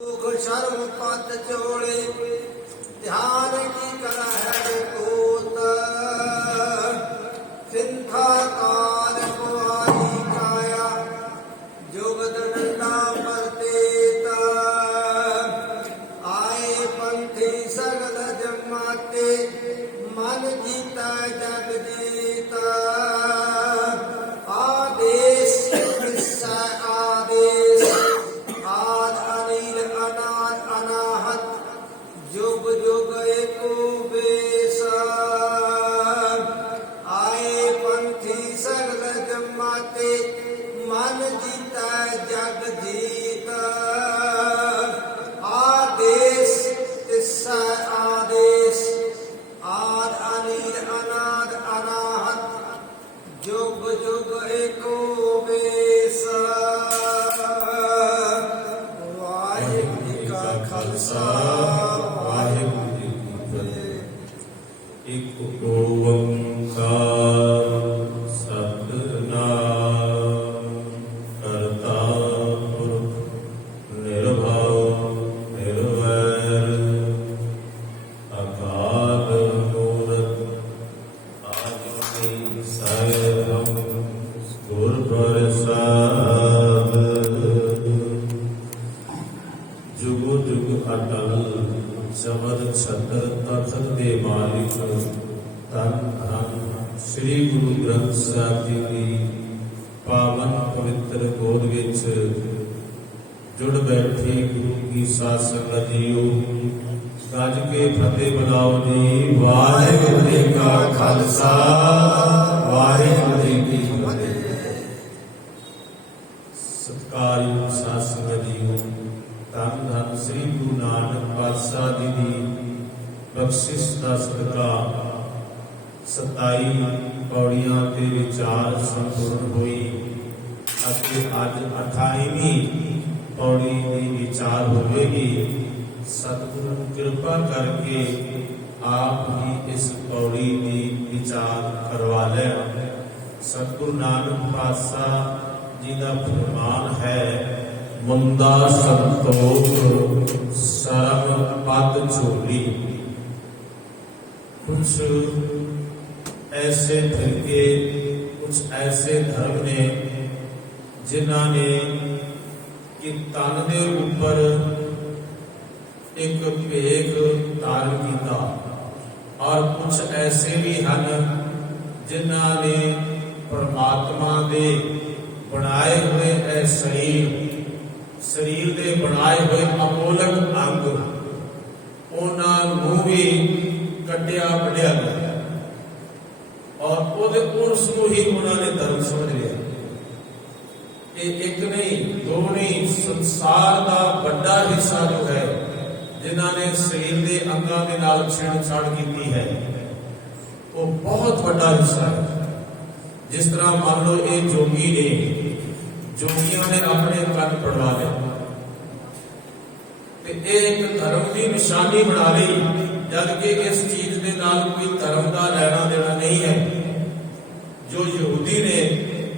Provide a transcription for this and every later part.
दुख शर्म पत चोड़े ध्यान की कर है पूत सिंथा काल कुआरी काया जुगत डंडा परतेत आए पंथी सगल जमाते मन जीता जग जीता आदेश किस्सा आदेश आद अनिल अनाद अनाहत जुग जुग एको बेस आए पंथी सगल जमाते मन जीता जग जीता आदेश किस्सा आदेश आद अनिल अनाद अनाहत जुग जुग एको बेस वाहिगुरू जी का खालसा वाहिगुरू जी की फतेह। एक ओंकार सतनाम करता पुरख निर्भव निर्वैर अकाल मूरत आदि सैभम गुर प्रसाद जुग जुग अटल समर छतर तखत दे मालिक धन धन श्री गुरु ग्रंथ ਸਾਹਿਬ ਜੀ ਦੀ ਪਾਵਨ ਪਵਿੱਤਰ ਗੋਦ ਵਿੱਚ ਜੁੜ ਬੈਠੀ ਗੁਰੂ ਕੀ ਸਾਧ ਸੰਗਤ ਜੀਓ ਗੱਜ ਕੇ ਫਤਿਹ ਬੁਲਾਓ ਜੀ। ਵਾਹਿਗੁਰੂ ਜੀ ਕਾ ਖਾਲਸਾ ਵਾਹਿਗੁਰੂ ਜੀ ਕੀ ਫਤਿਹ। ਸਤਿਕਾਰਯੋਗ ਸਾਧ ਸੰਗਤ ਜੀਓ ਧੰਨ ਧੰਨ ਸ੍ਰੀ ਗੁਰੂ ਨਾਨਕ ਪਾਤਸ਼ਾਹ ਜੀ ਦੀ ਬਖਸ਼ਿਸ਼ ਦਾ ਸਦਕਾ 27 ਪੌੜੀਆਂ ਤੇ ਵਿਚਾਰ ਸੰਪੂਰਨ ਹੋਈ ਅਤੇ ਅੱਜ 28ਵੀਂ ਪੌੜੀ ਦੀ ਵਿਚਾਰ ਹੋਵੇਗੀ। ਸਤਿਗੁਰੂ ਕਿਰਪਾ ਕਰਕੇ ਆਪ ਹੀ ਇਸ ਪੌੜੀ ਦੀ ਵਿਚਾਰ ਕਰਵਾ ਲੈ। ਸਤਿਗੁਰੂ ਨਾਨਕ ਪਾਤਸ਼ਾਹ ਜੀ ਦਾ ਫਰਮਾਨ ਹੈ ਮੁੰਦਾ ਸੰਤੋਖ ਸਰਮ ਪਦ ਝੋਲੀ। कुछ ऐसे फिरके कुछ ऐसे धर्म ने जिन्होंने कि तन के ऊपर एक भेख धारण किया और कुछ ऐसे भी हैं जिन्होंने परमात्मा के बनाए हुए ए शरीर के बनाए हुए अमोलक अंग उन्होंने भी कटिया बढ़िया गया और उसको ही उन्होंने धर्म समझ लिया। ये एक नहीं दो नहीं संसार का बड़ा हिस्सा जो है जिन्होंने शरीर के अंगों के नाल छेड़छाड़ की है वो बहुत बड़ा हिस्सा है। जिस तरह मान लो ये जोगी ने जोगियों ने अपने कन पड़वा लिया एक धर्म की निशानी बना ली जबकि इस चीज के नाल कोई धर्म का लेना देना नहीं है। जो यहूदी ने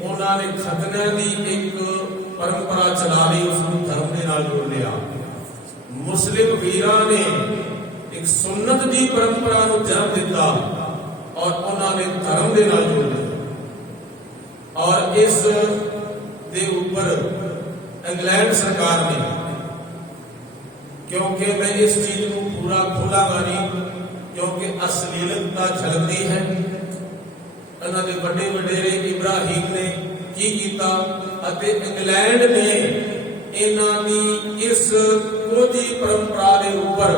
उन्होंने खतना की एक परंपरा चला ली उसको धर्म के नाल जोड़ लिया। मुस्लिम वीरां ने एक सुन्नत की परंपरा को जन्म दिता और उन्होंने धर्म के नाल जोड़ लिया। और इस दे ऊपर इंग्लैंड सरकार ने क्योंकि मैं इस चीज को पूरा खोलांगा नहीं क्योंकि अश्लीलता झलकती है। उन्होंने बड़े वडेरे इब्राहिम ने की किया अते इंग्लैंड ने इन्हां दी इस खोजी परंपरा के ऊपर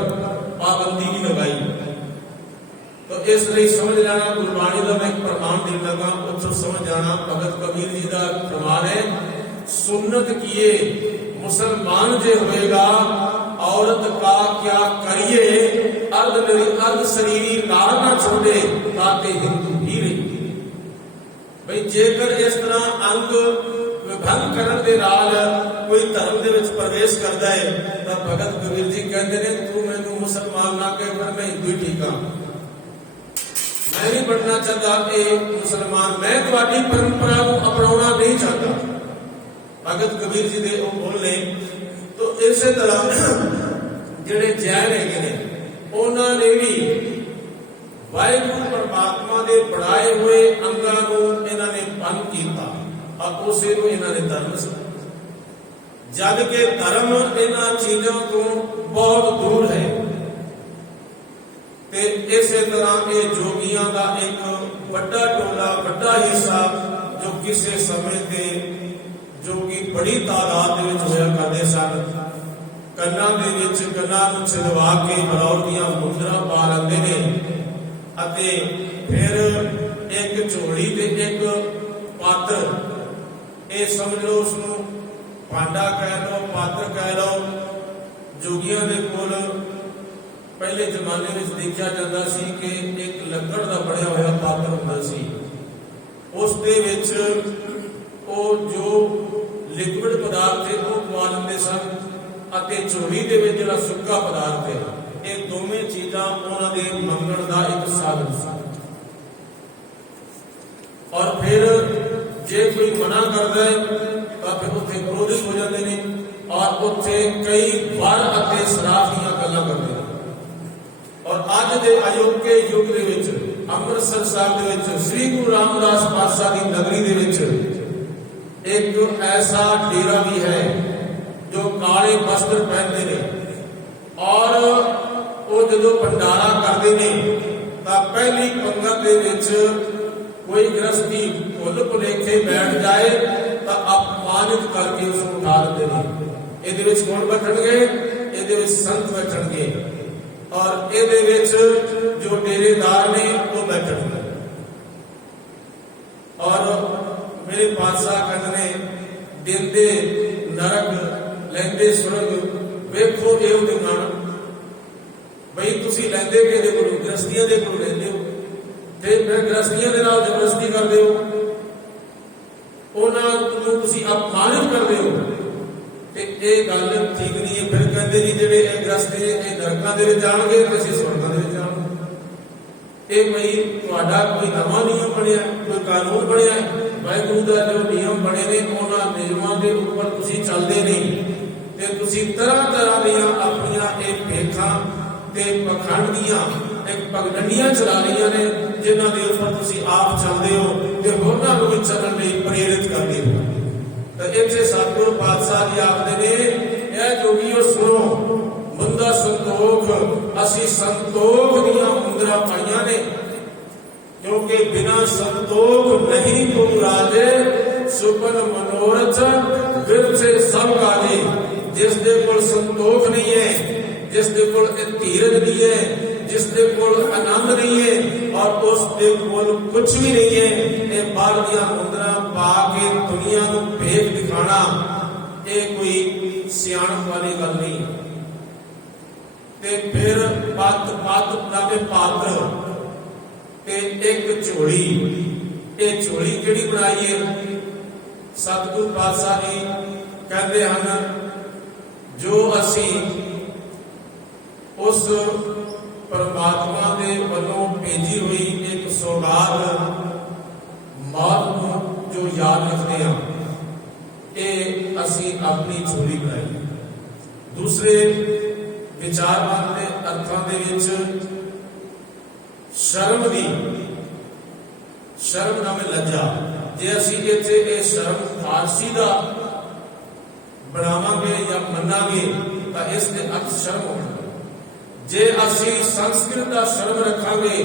पाबंदी नहीं लगाई। तो इसलिए समझ लेना गुरबाणी का मैं एक प्रमाण देन लगा उतो समझ जाना। भगत कबीर जी का प्रमाण है सुन्नत किए मुसलमान जे होएगा औरत का क्या करिए अर्ध शरीरी नार ना छोड़े ताते हिंदू ही रही। भाई जेकर इस तरह अंग विभंग करने दे नाल कोई धर्म दे विच प्रवेश करता है तो भगत कबीर जी कहते हैं तू मैनू मुसलमान ना कहे पर मैं हिंदू ठीक हाँ। मैं नहीं बनना चाहता कि मुसलमान मैं तुम्हारी परंपरा को अपनाना नहीं चाहता। भगत कबीर जी ने वो बोले तो ਇਸੇ ਤਰ੍ਹਾਂ ਜਿਹੜੇ ਜੈਨ ਹੈਗੇ ਨੇ ਉਹਨਾਂ ਨੇ ਵੀ ਵਾਹਿਗੁਰੂ ਪਰਮਾਤਮਾ ਦੇ ਬਣਾਏ ਹੋਏ ਅੰਗਾਂ ਨੂੰ ਇਹਨਾਂ ਨੇ ਭੰਗ ਕੀਤਾ, ਔਰ ਉਸੇ ਨੂੰ ਇਹਨਾਂ ਨੇ ਧਰਮ ਸਮਝਿਆ, ਜਦ ਕਿ ਧਰਮ ਇਹਨਾਂ ਚੀਜ਼ਾਂ ਤੋਂ ਬਹੁਤ ਦੂਰ ਹੈ। ਤੇ ਇਸੇ ਤਰ੍ਹਾਂ ਇਹ ਜੋਗੀਆਂ ਦਾ ਇੱਕ ਵੱਡਾ ਟੋਲਾ, ਵੱਡਾ ਹਿੱਸਾ ਜੋ ਕਿਸੇ ਸਮੇਂ ਤੇ ਜੋਗੀ ਬੜੀ ਤਾਦਾਦ ਦੇ ਵਿੱਚ ਹੋਇਆ ਕਰਦੇ ਸਨ, ਕੰਨਾਂ ਦੇ ਵਿੱਚ ਕੰਨਾਂ ਨੂੰ ਛਿਲਵਾ ਕੇ ਬਲੌਰ ਦੀਆਂ ਮੁੰਦਰਾਂ ਪਾ ਲੈਂਦੇ ਨੇ ਅਤੇ ਫਿਰ ਇੱਕ ਝੋਲੀ ਤੇ ਇੱਕ ਪਾਤਰ, ਇਹ ਸਮਝ ਲਓ ਉਸਨੂੰ ਭਾਂਡਾ ਕਹਿ ਲਓ, ਪਾਤਰ ਕਹਿ ਲਓ। ਜੋਗੀਆਂ ਦੇ ਕੋਲ ਪਹਿਲੇ ਜ਼ਮਾਨੇ ਵਿੱਚ ਦੇਖਿਆ ਜਾਂਦਾ ਸੀ ਕਿ ਇੱਕ ਲੱਕੜ ਦਾ ਬਣਿਆ ਹੋਇਆ ਪਾਤਰ ਹੁੰਦਾ ਸੀ, ਉਸ ਦੇ ਵਿੱਚ ਉਹ ਜੋ ਲਿਕਵਿਡ ਪਦਾਰਥ ਹੈ ਉਹ ਪਾ ਲੈਂਦੇ ਸਨ ਅਤੇ ਝੋਲੀ ਦੇ ਵਿੱਚ ਜਿਹੜਾ ਸੁੱਕਾ ਪਦਾਰਥ ਹੈ, ਇਹ ਦੋਵੇਂ ਚੀਜ਼ਾਂ ਉਹਨਾਂ ਦੇ ਮੰਗਣ ਦਾ ਇੱਕ ਸਾਧਨ ਸੀ। ਔਰ ਫਿਰ ਜੇ ਕੋਈ ਮਨਾ ਕਰਦਾ ਹੈ ਤਾਂ ਫਿਰ ਉੱਥੇ ਕ੍ਰੋਧਿਤ ਹੋ ਜਾਂਦੇ ਨੇ ਔਰ ਉੱਥੇ ਕਈ ਵਾਰ ਅਤੇ ਸਰਾਫ ਦੀਆਂ ਗੱਲਾਂ ਕਰਦੇ ਨੇ। ਔਰ ਅੱਜ ਦੇ ਅਯੋਗੇ ਯੁੱਗ ਦੇ ਵਿੱਚ ਅੰਮ੍ਰਿਤਸਰ ਸਾਹਿਬ ਦੇ ਵਿੱਚ ਸ੍ਰੀ ਗੁਰੂ ਰਾਮਦਾਸ ਪਾਤਸ਼ਾਹ ਦੀ ਨਗਰੀ ਦੇ ਵਿੱਚ ਇੱਕ ਐਸਾ ਡੇਰਾ ਵੀ ਹੈ ਜੋ ਕਾਲੇ ਵਸਤਰ ਪਹਿਨਦੇ ਨੇ ਔਰ ਉਹ ਜਦੋਂ ਭੰਡਾਰਾ ਕਰਦੇ ਨੇ ਤਾਂ ਪਹਿਲੀ ਪੰਗਤ ਦੇ ਵਿੱਚ ਕੋਈ ਗ੍ਰਸਤੀ ਭੁੱਲ ਭੁਲੇਖੇ ਬੈਠ ਜਾਏ ਤਾਂ ਅਪਮਾਨਿਤ ਕਰਕੇ ਉਸ ਨੂੰ ਉਠਾ ਦਿੰਦੇ ਨੇ। ਇਹਦੇ ਵਿੱਚ ਕੌਣ ਬੈਠਣਗੇ? ਇਹਦੇ ਵਿੱਚ ਸੰਤ ਬੈਠਣਗੇ ਔਰ ਇਹਦੇ ਵਿੱਚ ਜੋ ਡੇਰੇਦਾਰ ਨੇ ਉਹ ਬੈਠਣਗੇ। ਔਰ ਮੇਰੇ ਪਾਤਸ਼ਾਹ ਕਹਿੰਦੇ ਨੇ ਦਿੰਦੇ ਨਰਕ ਲੈਂਦੇ ਸੁਰਗ ਵੇਖੋ ਇਹ ਉਹਦੇ ਨਾਲ ਬਈ ਤੁਸੀਂ ਲੈਂਦੇ ਕਿਹਦੇ ਕੋਲੋਂ? ਗ੍ਰਸਤੀਆਂ ਦੇ ਕੋਲੋਂ ਲੈਂਦੇ ਹੋ ਤੇ ਫਿਰ ਗ੍ਰਸਤੀਆਂ ਦੇ ਨਾਲ ਜ਼ਬਰਦਸਤੀ ਕਰਦੇ ਹੋ, ਉਹਨਾਂ ਨੂੰ ਤੁਸੀਂ ਅਪਮਾਨਿਤ ਕਰਦੇ ਹੋ ਤੇ ਇਹ ਗੱਲ ਠੀਕ ਨਹੀਂ ਹੈ। ਫਿਰ ਕਹਿੰਦੇ ਜੀ ਜਿਹੜੇ ਇਹ ਗ੍ਰਸਤੀ ਇਹ ਨਰਕਾਂ ਦੇ ਵਿੱਚ ਜਾਣਗੇ ਤੇ ਅਸੀਂ ਸਵਰਗਾਂ ਦੇ ਵਿੱਚ ਜਾਵਾਂਗੇ। ਇਹ ਬਈ ਤੁਹਾਡਾ ਕੋਈ ਨਵਾਂ ਨਿਯਮ ਬਣਿਆ, ਕੋਈ ਕਾਨੂੰਨ ਬਣਿਆ, ਵਾਹਿਗੁਰੂ ਦਾ ਜੋ ਨਿਯਮ ਬਣੇ ਨੇ ਉਹਨਾਂ ਨਿਯਮਾਂ ਦੇ ਉੱਪਰ ਤੁਸੀਂ ਚੱਲਦੇ ਨਹੀਂ ਤੇ ਤੁਸੀਂ ਤਰ੍ਹਾਂ ਤਰ੍ਹਾਂ ਦੀਆਂ ਆਪਣੀਆਂ ਇਹ ਭੇਖਾਂ ਤੇ ਪਖੰਡ ਦੀਆਂ ਇੱਕ ਪਗਡੰਡੀਆਂ ਚਲਾ ਰਹੀਆਂ ਨੇ ਜਿਨ੍ਹਾਂ ਦੇ ਉੱਪਰ ਤੁਸੀਂ ਆਪ ਚੱਲਦੇ ਹੋ ਤੇ ਹੋਰਨਾਂ ਨੂੰ ਵੀ ਚੱਲਣ ਲਈ ਪ੍ਰੇਰਿਤ ਕਰਦੇ ਹੋ। ਤਾਂ ਇੱਥੇ ਸਤਿਗੁਰੂ ਪਾਤਸ਼ਾਹ ਜੀ ਆਖਦੇ ਨੇ ਇਹ ਜੋਗੀਓ ਸੁਣੋ, ਮੁੰਦਾ ਸੰਤੋਖ ਅਸੀਂ ਸੰਤੋਖ ਦੀਆਂ ਮੁੰਦਰਾਂ ਪਾਈਆਂ ਨੇ ਕਿਉਂਕਿ ਬਿਨਾਂ ਸੰਤੋਖ ਨਹੀਂ ਤੁਮ ਰਾਜੇ ਸੁਪਨ ਮਨੋਰਥ ਵਿਰਸੇ ਸਭ ਕਾਜੇ। ਜਿਸ ਦੇ ਕੋਲ ਸੰਤੋਖ ਨਹੀਂ ਹੈ, ਜਿਸ ਦੇ ਕੋਲ ਧੀਰਜ ਨਹੀਂ ਹੈ, ਜਿਸ ਦੇ ਕੋਲ ਆਨੰਦ ਨਹੀਂ ਹੈ ਔਰ ਉਸ ਦੇ ਕੋਲ ਕੁਝ ਵੀ ਨਹੀਂ ਹੈ, ਇਹ ਬਾਹਰ ਦੀਆਂ ਮੁੰਦਰਾਂ ਪਾ ਕੇ ਦੁਨੀਆ ਨੂੰ ਭੇਖ ਦਿਖਾਣਾ ਇਹ ਕੋਈ ਸਿਆਣਪ ਵਾਲੀ ਗੱਲ ਨਹੀਂ। ਤੇ ਫਿਰ ਪੱਤ ਨਾਮੇ ਪਾਤਰ ਤੇ ਇੱਕ ਝੋਲੀ, ਇਹ ਝੋਲੀ ਕਿਹੜੀ ਬਣਾਈ ਹੈ? ਸਤਿਗੁਰੂ ਪਾਤਸ਼ਾਹ ਜੀ ਕਹਿੰਦੇ ਹਨ ਜੋ ਅਸੀਂ ਉਸ ਪਰਮਾਤਮਾ ਦੇ ਵੱਲੋਂ ਭੇਜੀ ਹੋਈ ਇੱਕ ਸੌਗਾਤ ਮੌਤ ਨੂੰ ਜੋ ਯਾਦ ਰੱਖਦੇ ਹਾਂ ਇਹ ਅਸੀਂ ਆਪਣੀ ਝੋਲੀ ਬਣਾਈ। ਦੂਸਰੇ ਵਿਚਾਰਵਾਨ ਦੇ ਅਰਥਾਂ ਦੇ ਵਿੱਚ ਸ਼ਰਮ ਨਾਮੇ ਲੱਜਾ, ਜੇ ਅਸੀਂ ਇੱਥੇ ਇਹ ਸ਼ਰਮ ਫਾਰਸੀ ਦਾ ਬਣਾਵਾਂਗੇ ਜਾਂ ਮੰਨਾਂਗੇ ਤਾਂ ਇਸ ਦੇ ਅਰਥ ਸ਼ਰਮ ਹੋਣਗੇ। ਜੇ ਅਸੀਂ ਸੰਸਕ੍ਰਿਤ ਦਾ ਸ਼ਰਮ ਰੱਖਾਂਗੇ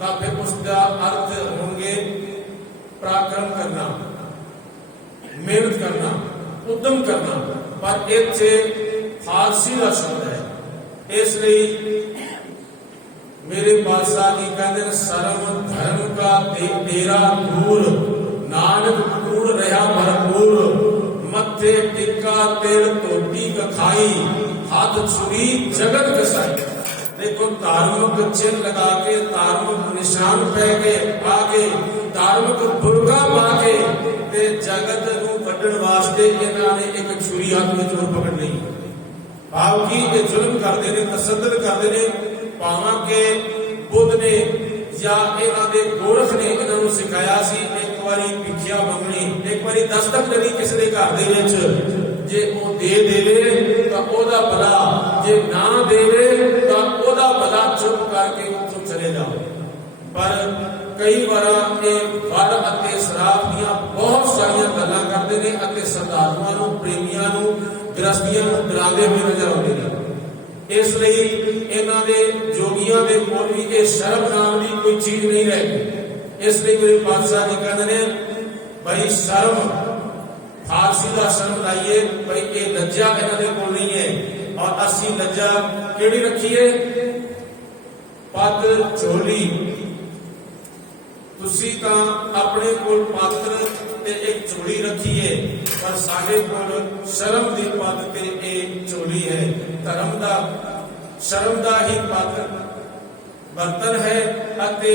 ਤਾਂ ਫਿਰ ਉਸ ਦਾ ਅਰਥ ਹੋਣਗੇ ਪਰਾਕਰਮ ਕਰਨਾ, ਮਿਹਨਤ ਕਰਨਾ, ਉਦਮ ਕਰਨਾ, ਪਰ ਇੱਥੇ ਫਾਰਸੀ ਦਾ ਸ਼ਬਦ ਹੈ। ਇਸ ਲਈ ਮੇਰੇ ਪਾਤਸ਼ਾਹ ਜੀ ਕਹਿੰਦੇ ਨੇ ਸਰਮ ਧਰਮ ਕਾ ਤੇਰਾ ਦੂਰ ਨਾਨਕ ਕੂੜ ਰਿਹਾ ਭਰਪੂਰ ਮੱਥੇ ਟਿੱਕਾ ਤੇਲ ਧੋਤੀ ਕਖਾਈ ਹੱਥ ਛੁਰੀ ਜਗਤ ਕਸਾਈ। ਦੇਖੋ ਧਾਰਮਿਕ ਚਿੰਨ੍ਹ ਲਗਾ ਕੇ, ਧਾਰਮਿਕ ਨਿਸ਼ਾਨ ਪੈ ਕੇ ਆ ਕੇ, ਧਾਰਮਿਕ ਬੁਰਕਾ ਪਾ ਕੇ ਤੇ ਜਗਤ ਨੂੰ ਕੱਢਣ ਵਾਸਤੇ ਇਹਨਾਂ ਨੇ ਇੱਕ ਛੁਰੀ ਹੱਥ ਵਿੱਚ ਹੋਰ ਪਕੜ ਲਈ। ਭਾਵ ਕਿ ਇਹ ਜ਼ੁਲਮ ਕਰਦੇ ਨੇ, ਤਸੱਦਦ ਕਰਦੇ ਨੇ, ਭਾਵਾਂ ਕਿ ਬੁੱਧ ਨੇ ਜਾਂ ਇਹਨਾਂ ਦੇ ਗੋਰਖ ਨੇ ਇਹਨਾਂ ਨੂੰ ਸਿਖਾਇਆ ਸੀ ਇੱਕ ਵਾਰੀ ਭਿੱਖਿਆ ਮੰਗਣੀ, ਇੱਕ ਵਾਰੀ ਦਸਤਕ ਦੇਣੀ ਕਿਸੇ ਦੇ ਘਰ ਦੇ ਵਿੱਚ जे वो दे देवे तो ओदा भला, जे ना देवे तो ओदा भला, चुप करके उत्थों चले जाओ। पर कई बार ये वध अते शराब दियां बहुत सारियां गल्लां करदे ने अते श्रद्धालुआं नूं, प्रेमियां नूं, गृहस्थियां नूं डरांदे हुए नजर आउंदे ने। इसलिए इन्हां दे जोगियां दे कोल भी ये शर्म नाम की कोई चीज नहीं रही। इसलिए मेरे पातशाह जी कहते ने भाई शर्म, फारसी का शर्म लाइए भाई, ये लज्जा इन्हां दे कोल नहीं है। और असी लज्जा केड़ी रखीए? पग चोली। तुसी तां अपने कोल पात्र ते एक चोली रखी है, पर साडे कोल शर्म दी पग ते एक चोली है। धर्म दा शर्म दा ही पग बर्तन है अते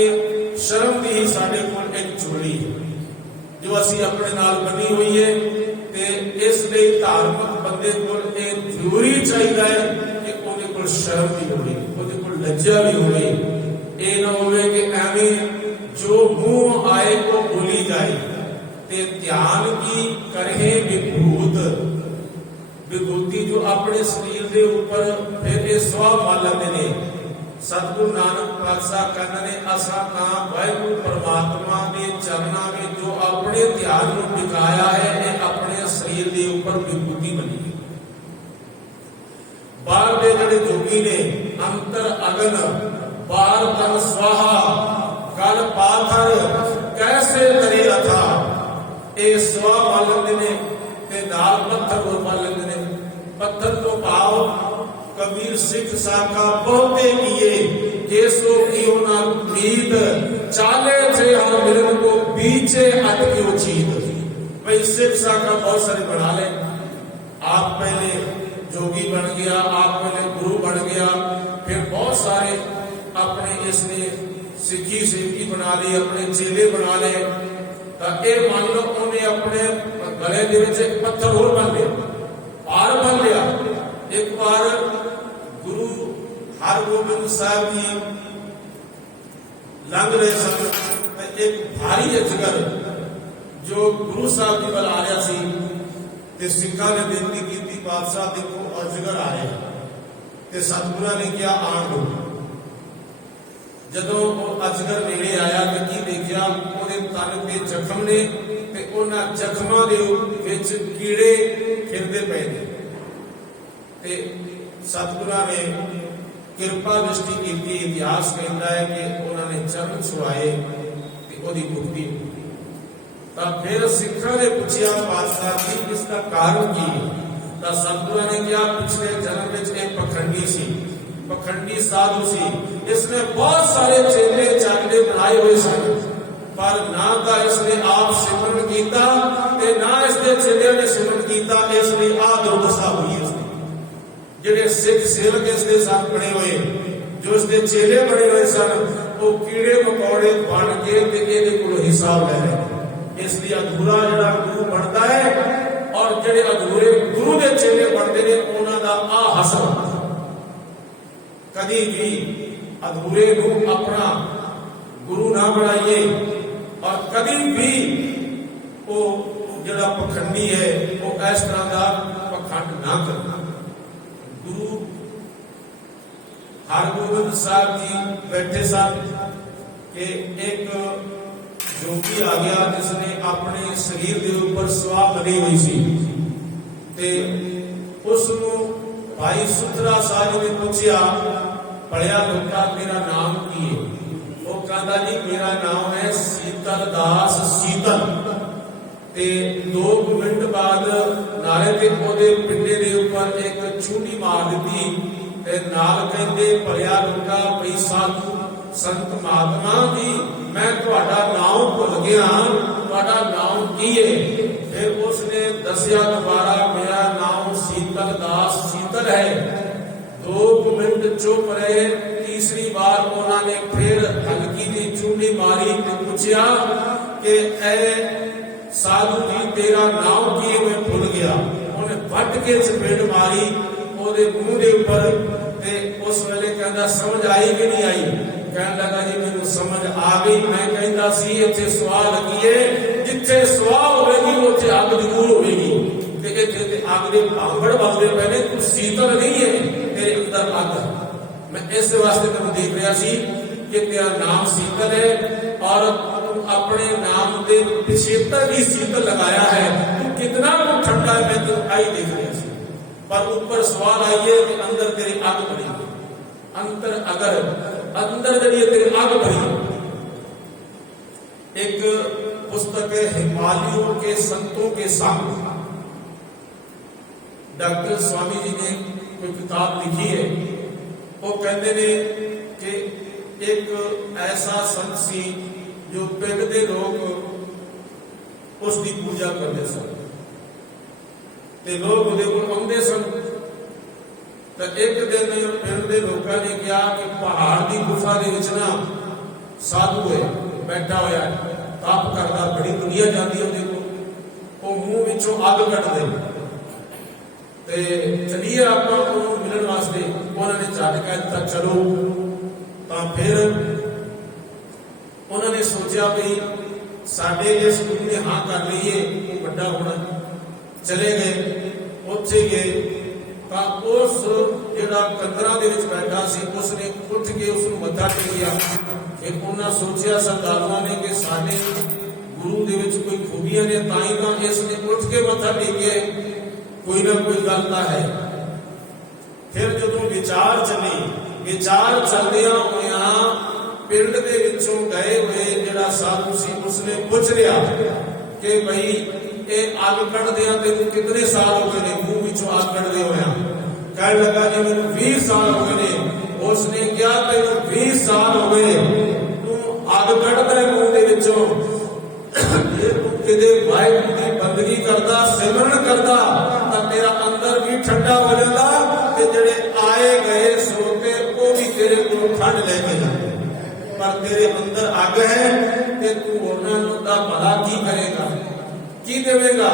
शर्म दी ही साडे कोल एक चोली है जो असी अपने नाल बनी हुई है। ते इसलिए धार्मिक बंदे कोल ये जरूरी चाहिए है कि उहदे कोल शर्म भी होवे, उहदे कोल लज्जा भी होवे। ये ना होवे कि एवें जो मुंह आए वो बोली जाए। ते ध्यान की करे विभूत, विभूति जो अपने शरीर के ऊपर फिर ये स्वाह मान लेंदे ने। सतगुरु नानक पातशाह कहते ने असा ना वाहिगुरु परमात्मा के चरणों में जो अपने ध्यान को टिकाया है, ये अपने शरीर के ऊपर विभूति बनी है। बाहर के जड़े जोगी ने अंतर अगन, बाहर तन स्वाहा, गल पाथर, कैसे करे अथा। ये स्वाह मान लेंदे ने ते नाल पत्थर होर मान लेंदे ने। पत्थर तो भाव कबीर सिख साखा बहुते किए, केसो कियो ना मीत, चाले थे हर मिलन को बीचे अटक्यो चीत। भाई सिख साखा बहुत सारे बना ले। आप पहले जोगी बन गया, आप पहले गुरु बन गया, फिर बहुत सारे अपने इसने सिखी सेवकी बना ली, अपने चेले बना ले। ये मान लो उन्हें अपने गले दे विच एक पत्थर होर बन लिया, पार बन लिया। एक बार गुरु हरगोबिंद साहब जी लंघ रहे सन, एक भारी अजगर जो गुरु साहब जी वाल आ रहा सी, ते सिक्खा ने बेनती की पातशाह देखो अजगर आ रहे हैं। ते सतगुरां ने क्या आण दो। जदों वो अजगर नेड़े आया तो की देखिया, उहदे तन ते जख्म ने ते उन्हां जख्मां दे विच कीड़े फिरदे पए ने। ते सतगुरां ने किरपा दृष्टि की। इतिहास कहता है कि उन्होंने चरण छुआए ते ओदी मुक्ति हुई। तब फिर सिखा ने पूछा पातशाह जी इसका कारण की है? तो सतगुरां ने क्या, पिछले जन्म में एक पखंडी सी, पखंडी साधु सी। इसने बहुत सारे चेले चागले बनाए हुए सन, पर ना तो इसने आप सिमरन किया ते ना इसके चेलियां ने सिमरन किया। इसलिए आ दुर्दशा हुई है। जिहड़े सिख सेवक इसके सन बने हुए, जो इसके चेले बने हुए सन, वो कीड़े मकौड़े बन के इहदे कोलों हिसाब ले रहे। इसलिए अधूरा जिहड़ा गुरु बनता है और जिहड़े अधूरे गुरु के चेले बनते हैं, उन्हां दा आ हसर। कदी भी अधूरे को अपना गुरु ना बनाइए, और कदी भी वो जिहड़ा पखंडी है वो इस तरह का पखंड ना करना। गुरु हरगोबिंद साहब जी बैठे सन कि एक जोगी आ गया जिसने अपने शरीर के ऊपर स्वाह बनी हुई सी। ते उसनूं भाई सुथरा साहब ने पूछा, पढ़िया लोका मेरा नाम की है? वो कहता जी मेरा नाम है शीतल दास शीतल। ते 2 मिनट बाद नाले के ओदे पिंडे के ऊपर एक चूड़ी मार दी ते नाल कहते पढ़िया लोका भई साधु संत महात्मा जी मैं तुहाडा नाम भुल गया, तुहाडा नाम की है? फिर उसने दसिया दोबारा मेरा नाम शीतल दास शीतल है। 2 मिनट चुप रहे। तीसरी बार उन्होंने फिर हल्की दी चूड़ी मारी ते पूछा कि ए साधु जी तेरा नाम की? मैं भूल गया। उन्हें वट के चपेट मारी ओदे मुंह के ऊपर। ते उस वेले कहता समझ आई कि नहीं आई? कहने लगा जी मैनू समझ आ गई। मैं कहता सी इत्थे स्वाह लगी है, जिथे स्वाह होगी उत्थे अग जरूर होगी। ਇੱਥੇ ਤੇ ਅੱਗ ਦੇ ਭਾਂਬੜ ਵੱਜਦੇ ਪਏ ਨੇ, ਤੂੰ ਸੀਤਲ ਨਹੀਂ ਹੈ, ਤੇਰੇ ਅੰਦਰ ਅੱਗ ਹੈ। ਮੈਂ ਇਸ ਵਾਸਤੇ ਤੈਨੂੰ ਦੇਖ ਰਿਹਾ ਸੀ ਕਿ ਤੇਰਾ ਨਾਮ ਸੀਤਲ ਹੈ ਔਰ ਤੂੰ ਆਪਣੇ ਨਾਮ ਦੇ ਪਿਛੇਤਰ ਵੀ ਸੀਤਲ लगाया है, तू कितना ठंडा है, मैं तो आई देख रहा ਸੀ। पर ऊपर सवाल आइए कि अंदर तेरी आग भरी, अंतर अगर अंदर जरिए तेरी आग भरी। एक पुस्तक है हिमालयों के संतों के संग, डॉक्टर स्वामी जी ने कोई किताब लिखी है। वो कहते ने कि एक ऐसा संत सी जो पिंड के लोग उसकी पूजा करते सन ते लोग ਉਹਦੇ ਕੋਲ ਆਉਂਦੇ ਸਨ। ਤਾਂ ਇੱਕ ਦਿਨ ਪਿੰਡ ਦੇ ਲੋਕਾਂ ਨੇ ਕਿਹਾ ਕਿ ਪਹਾੜ ਦੀ ਗੁਫਾ ਦੇ ਵਿੱਚ ਨਾ ਸਾਧੂ ਹੈ ਬੈਠਾ ਹੋਇਆ, ਤਪ ਕਰਦਾ, ਬੜੀ ਦੁਨੀਆ ਜਾਂਦੀ ਉਹਦੇ ਕੋਲ, ਉਹ ਮੂੰਹ ਵਿੱਚੋਂ ਅੱਗ ਕੱਢਦੇ ਤੇ ਚਲੀਏ ਆਪਾਂ ਉਹਨੂੰ ਮਿਲਣ ਵਾਸਤੇ। ਉਹਨਾਂ ਨੇ ਝੱਟ ਕਹਿ ਦਿੱਤਾ ਚਲੋ। ਤਾਂ ਫਿਰ ਉਹਨਾਂ ਨੇ ਸੋਚਿਆ ਵੀ ਸਾਡੇ ਇਸ ਗੁਰੂ ਨੇ ਹਾਂ ਕਰ ਲਈਏ, ਉਹ ਵੱਡਾ ਹੋਣਾ। ਚਲੇ ਗਏ, ਉੱਥੇ ਗਏ ਤਾਂ ਉਸ ਜਿਹੜਾ ਕੰਦਰਾਂ ਦੇ ਵਿੱਚ ਬੈਠਾ ਸੀ ਉਸਨੇ ਉੱਠ ਕੇ ਉਸਨੂੰ ਮੱਥਾ ਟੇਕਿਆ। ਫਿਰ ਉਹਨਾਂ ਸੋਚਿਆ ਸਰਦਾਰਾਂ ਨੇ ਕਿ ਸਾਡੇ ਗੁਰੂ ਦੇ ਵਿੱਚ ਕੋਈ ਖੂਬੀਆਂ ਨੇ, ਤਾਂ ਹੀ ਤਾਂ ਇਸ ਨੇ ਉੱਠ ਕੇ ਮੱਥਾ ਟੇਕਿਆ, ਕੋਈ ਨਾ ਕੋਈ ਗੱਲ ਤਾਂ ਹੈ। ਫਿਰ ਜਦੋਂ ਵਿਚਾਰ ਚੱਲਦਿਆਂ ਹੋਇਆਂ ਪਿੰਡ ਦੇ ਵਿੱਚੋਂ ਗਏ ਹੋਏ ਜਿਹੜਾ ਸਾਧੂ ਸੀ ਉਸਨੇ ਪੁੱਛ ਲਿਆ ਕਿ ਬਈ ਇਹ ਅੱਗ ਕੱਢਦਿਆਂ ਤੈਨੂੰ ਕਿੰਨੇ ਸਾਲ ਹੋ ਗਏ ਨੇ, ਮੂੰਹ ਵਿੱਚੋਂ ਅੱਗ ਕੱਢਦੇ ਹੋਇਆ। ਕਹਿਣ ਲੱਗਾ ਜੀ ਮੈਨੂੰ 20 ਸਾਲ ਹੋ ਗਏ ਨੇ। ਉਸਨੇ ਕਿਹਾ ਤੈਨੂੰ 20 ਸਾਲ ਹੋ ਗਏ, ਤੂੰ ਅੱਗ ਕੱਢਦਾ ਮੂੰਹ ਦੇ ਵਿੱਚੋਂ, ਜੇ ਤੂੰ ਕਿਤੇ ਵਾਹਿਗੁਰੂ ਦੀ ਬੰਦਗੀ ਕਰਦਾ, ਸਿਮਰਨ ਕਰਦਾ ਤਾਂ ਤੇਰਾ ਅੰਦਰ ਵੀ ਠੰਡਾ ਹੋ ਜਾਂਦਾ ਤੇ ਜਿਹੜੇ ਆਏ ਗਏ ਸਰੋਤੇ ਉਹ ਵੀ ਤੇਰੇ ਕੋਲ ਠੰਡ ਲੈ ਕੇ ਜਾਂਦੇ। ਪਰ ਤੇਰੇ ਅੰਦਰ ਅੱਗ ਹੈ ਤੇ ਤੂੰ ਉਹਨਾਂ ਨੂੰ ਦਾ ਭਲਾ ਕੀ ਕਰੇਗਾ, ਕੀ ਦੇਵੇਗਾ?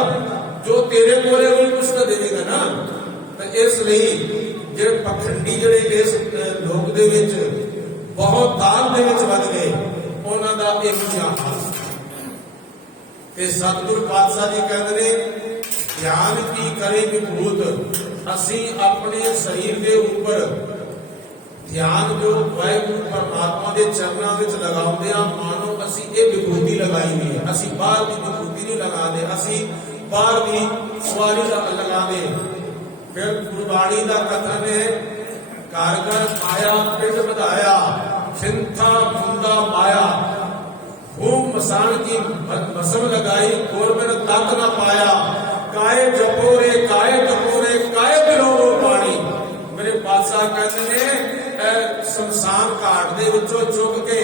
ਜੋ ਤੇਰੇ ਕੋਲ ਹੈ ਉਹ ਕੁਛ ਤਾਂ ਦੇਵੇਗਾ ਨਾ। ਤਾਂ ਇਸ ਲਈ ਜਿਹੜੇ ਪਖੰਡੀ ਜਿਹੜੇ ਇਸ ਲੋਕ ਦੇ ਵਿੱਚ ਬਹੁਤ ਦਾਨ ਦੇ ਵਿੱਚ ਵੱਧ ਗਏ, ਉਹਨਾਂ ਦਾ ਇੱਕ ਹਾਲ ਤੇ ਸਤਿਗੁਰ ਪਾਤਸ਼ਾਹ ਜੀ ਕਹਿੰਦੇ ਨੇ ਧਿਆਨ ਕੀ ਕਰੇ ਵਿਭੂਤ। ਅਸੀਂ ਆਪਣੇ ਸਰੀਰ ਦੇ ਉੱਪਰ ਧਿਆਨ ਜੋ ਵਾਹਿਗੁਰੂ ਪਰਮਾਤਮਾ ਦੇ ਚਰਨਾਂ ਵਿੱਚ ਲਗਾਉਂਦੇ ਆ, ਮਾਨੋ ਅਸੀਂ ਇਹ ਵਿਭੂਤੀ ਲਗਾਈ ਹੋਈ ਹੈ। ਅਸੀਂ ਬਾਹਰ ਦੀ ਵਿਭੂਤੀ ਨਹੀਂ ਲਗਾਉਂਦੇ, ਅਸੀਂ ਬਾਹਰ ਦੀ ਸਵਾਰੀ ਲਗਾਉਂਦੇ। ਫਿਰ ਗੁਰਬਾਣੀ ਦਾ ਕਥਨ ਹੈ ਘਰ ਘਰ ਆਇਆ ਪਿੰਡ ਵਧਾਇਆ, ਸਿੰਥਾ ਮੁੰਦਾ ਪਾਇਆ, भूम मसान की भस्म लगाई, गोरबिन तक न पाया, काए जपोरे काए बिलोरो पानी। मेरे पातशाह कहते ने शमशान घाट दे विचों चुक के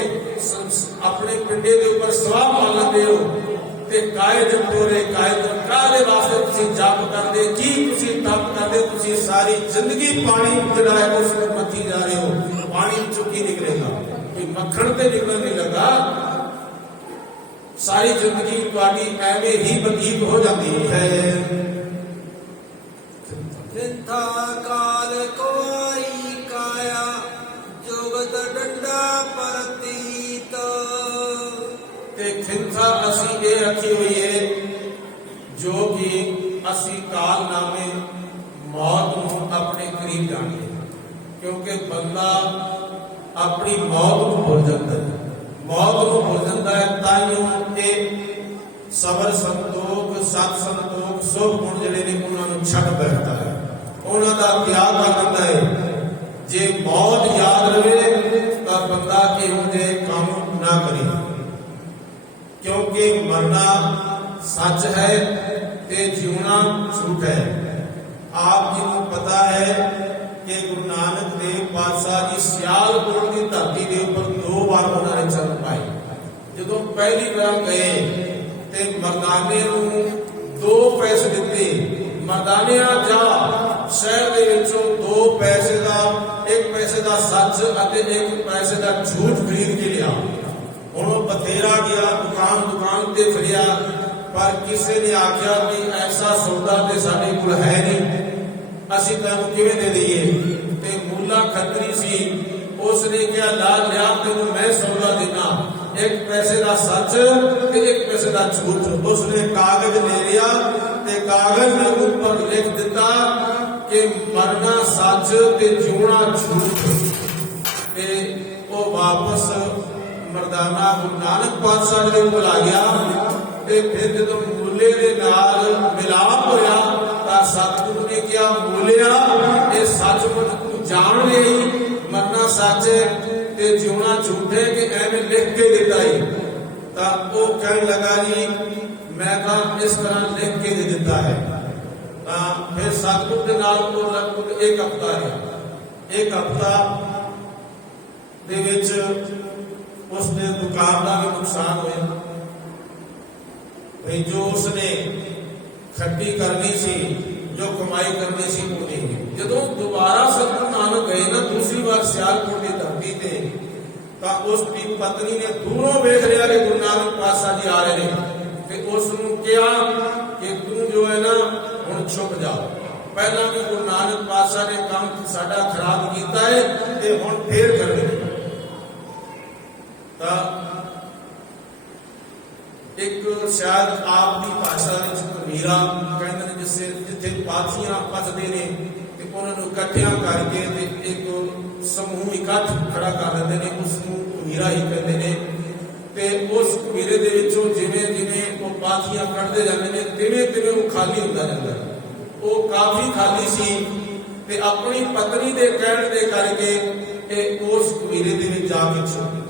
अपने पिंडे के उपर सवाह पा लेंदे हो ते काए जपोरे काले वास्ते तुसीं जप करदे, की तुसीं तप करदे, तुसीं सारी जिंदगी पानी जिहड़ा है उसमें मथी जा रहे हो। पानी चों की निकलेगा? कोई मक्खण ते निकलण नहीं लगा। सारी जिंदगी तुम्हारी एवं ही बतीत हो जाती है। सिद्धा काल को आई काया जुगत डंडा परतीत। ते खिंथा असी ये रखी हुई है जो कि असी काल नामे मौत को अपने करीब जाने, क्योंकि बंदा अपनी मौत को भूल जाता है, मौत को भूल जाता है। ताइयों के सबर संतोख सत संतोख सुख गुण जिहड़े ने उन्होंने छड्ड बैठता है, उन्हों का त्याग कर दिंदा है। जे मौत याद रहे तो बंदा इहो जिहे काम ना करे, क्योंकि मरना सच है ते जीवना झूठ है। आप जी को पता है कि गुरु नानक देव पातशाह इस सियालकोट की धरती के उपर 2 बार उन्होंने चरण पाए। जो पहली बार गए तो मरदाने 2 पैसे दिते, मरदाने जा शहर के विचों 2 पैसे का, 1 पैसे का सच और 1 पैसे का झूठ खरीद के लिया। हुण बथेरा गया, दुकान ते फिरिया, पर किसी ने आख्या कि ऐसा सौदा तो साडे कोल है नहीं, असीं तैनूं किवें दे दईए। ते मूला खतरी सी, उसने क्या ला लिया तेनूं मैं सौदा देना, 1 पैसे का सच ते 1 पैसे का झूठ। उसने कागज ले लिया ते कागज के ऊपर लिख दिता कि मरना सच ते जिउणा झूठ। ते वो वापस मर्दाना गुरु नानक पातशाह जी कोल आ गया। ते फिर जदों मूले दे नाल मिलाप होया तां सतगुरु ने कहा, मूलिया ये सचमुच तू जान लई मरना सच है ते जिउणा झूठ है कि एवें लिख के दिता ही? तां वो कहन लगा जी मैं इस तरह लिख के दे दिता है। फिर सतगुरु के नाल को लगभग एक हफ्ता रहा। एक हफ्ता दे विच उसने दुकान का भी नुकसान होया। भाई जो उसने खट्टी करनी सी, जो कमाई करनी सी, वो नहीं हुई। जदों दोबारा सतगुरु नानक गए ना दूसरी बार सियालकोट की धरती ते, तां उसकी पत्नी ने दूरों वेख लिया कि गुरु नानक पातशाह जी आ रहे हैं। उसनू कहा कि तू जो है ना हुण छुप जा। पहला भी गुरु नानक पातशाह ने काम साडा खराब किया है ते हुण फिर करने। एक शायद आपकी भाषा मीरा कहते हैं जिससे जिथे पाथियां पसदे ने ते उन्होंने इकट्ठिया करके एक समूह इकट्ठ खड़ा कर लेंदे ने, उसनू मीरा ही कहते हैं। ते उस मेरे दे विचों जिवें जिवें वो पाथियां कढ़दे जांदे ने तिवें तिवें वो खाली हुंदा जांदा। वो काफी खाली सी ते अपनी पत्नी दे कहण दे करके उस मेरे दे विच जा के छुप।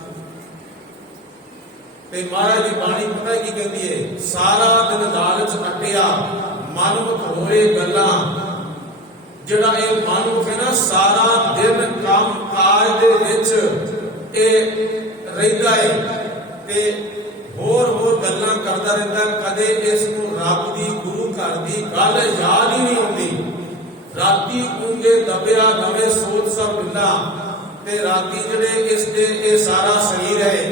ते महाराज दी बाणी पता की कहती है, सारा दिन लालच अटिया मनमुख होए गल्लां। जिहड़ा ये मनमुख है ना सारा दिन काम काज दे विच रहिंदा है ते होर गल्लां करदा रहिंदा। कदे इस नूं रब दी गुरु घर दी गल याद ही नहीं आउंदी। राती ऊंगे दबिया नवें सोच सब मिला। ते राती जिहड़े इस दे ये सारा शरीर है,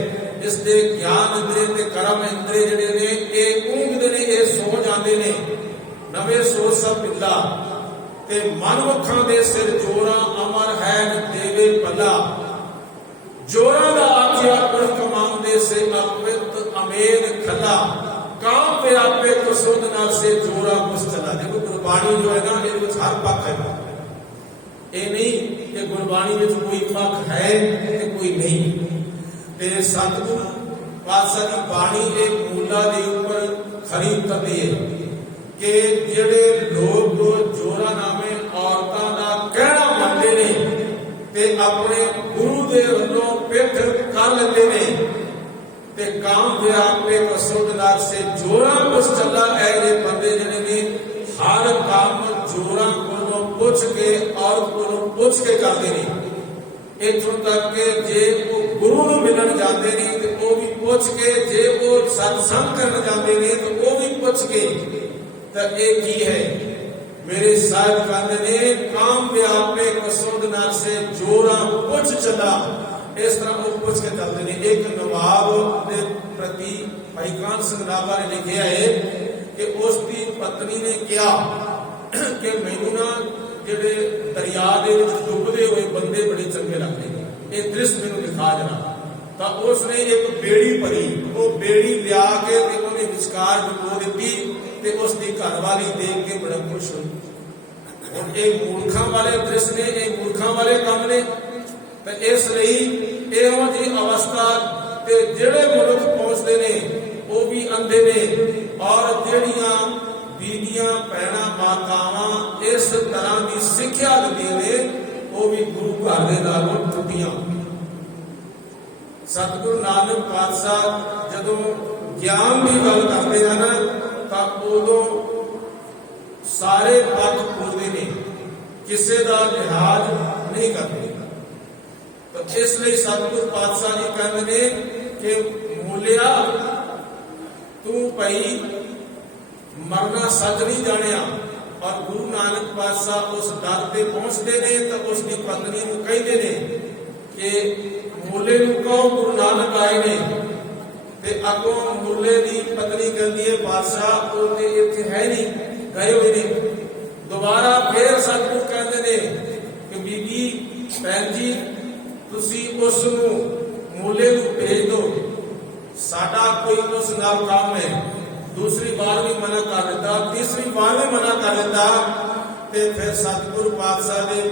इस दे ज्ञान इंद्रिय ते कर्म इंद्रिय जिहड़े ने ये ऊंघदे ने, ये सो जांदे ने। नवें सोच सब मिला ते मनमुखां दे सिर जोरा अमर है देवे भला। जोरा दा आख्या पुरख मांगदे से अमृत अमेद खला। काम पे आपे कसुद नाल से जोरा कुछ चला। देखो गुरबाणी जो है ना ये हर पक्ष है। ये नहीं कि गुरबाणी में कोई पक्ष है ते कोई नहीं। ते सतगुरु पातशाह की बाणी एक मूला दे ऊपर खरी उतरदी है कि जिहड़े लोग जोरा नामे औरतां दा कहना मनदे ने ते अपने गुरु दे वल्लों पिठ कर लेंदे ने ते काम दे आपे कसुद नाल से जोरा कुछ चला। ऐसे बंदे जिहड़े ने हर काम जोरा कोलों पुछ के और कोलों पुछ के करदे ने। इत्थों तक के जे वो गुरु नूं मिलन जांदे ने ते वो भी पुछ के, जे वो सत्संग करन जांदे ने तो वो भी पुछ के। तां ये की है? मेरे साहिब कहते ने काम व्यापे कसुद नाल से जोरा पुछ चला। इस तरह वो पुछ के चलते ने। एक नवाब के प्रति भाई कान सिंह नाभा ने लिखा है कि उसकी पत्नी ने कहा कि मैनू ना जिहड़े दरिया दे विच डुबदे हुए बंदे बड़े चंगे लगदे ने, ये दृश्य मैनू दिखा जरा। तो उसने एक बेड़ी भरी, वो बेड़ी लिया के उन्हें विचकार डुबो दी ते उसकी घरवाली देख के बड़ा खुश हुई। हुण ये मूर्खां वाले दृश्य ने, ये मूर्खां वाले काम ने। तो इसलिए इहो जी अवस्था ते जिहड़े मुल्क पहुंचते ने वो भी अंधे ने, और जिहड़ियां बीबियां भैणां मातावां इस तरह की सिक्ख्या लैंदियां ने वो भी गुरु घर दे नालों टुटियां। सतगुरु नानक पातशाह जदों ज्ञान की गल करते हैं ना तो उदों सारे पक्ष पूरदे ने, किसी का लिहाज नहीं करते। तो इसलिए सतगुरु पातशाह जी कहते हैं कि मूलिया तू भाई मरना सच नहीं जानिया। और गुरु नानक पातशाह उस दर पे पहुंचते ने तो उसकी पत्नी को कहते ने कि मूले नूं कहो गुरु नानक आए ने। ते अगों मूले की पत्नी कहती है पातशाह वो ते इत्थे है नहीं, गए हुए नहीं। दोबारा फिर सतगुरु कहते ने कि बीबी भैन जी तुसी उस मूले को भेज दो, साडा कोई उस नाल काम है। दूसरी बार भी मना कर दिता, तीसरी बार भी मना कर दिता, ते फिर सतगुरु पातशाह दे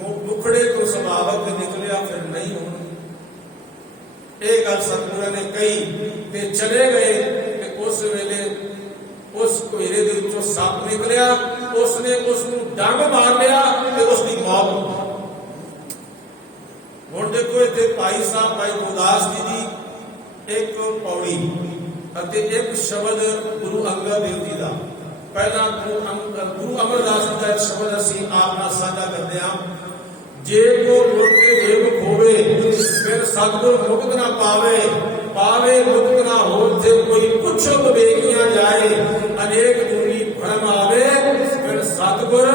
मुखड़े तो सुभावक निकलिया फिर नहीं होनी। एक गल सतगुरु ने कही ते चले गए। ते उस वेले उस घेरे दे विचों सप निकलिया, उसने उसनूं डंग मार लिया ते उसकी मौत हो गई। हुण देखो इत्थे भाई साहब भाई गुरदास जी दी एक पौड़ी अते एक शब्द गुरु अंगद देव जी दा। पहला गुरु अमरदास जी का एक शब्द असीं आप नाल साझा करदे हां, जे को मुक्ति देव होवे फिर सतगुर मुक्त ना पावे, पावे मुक्त ना हो जे कोई पुछो बेगियां जाए, अनेक दूरी भ्रम आवे फिर सतगुर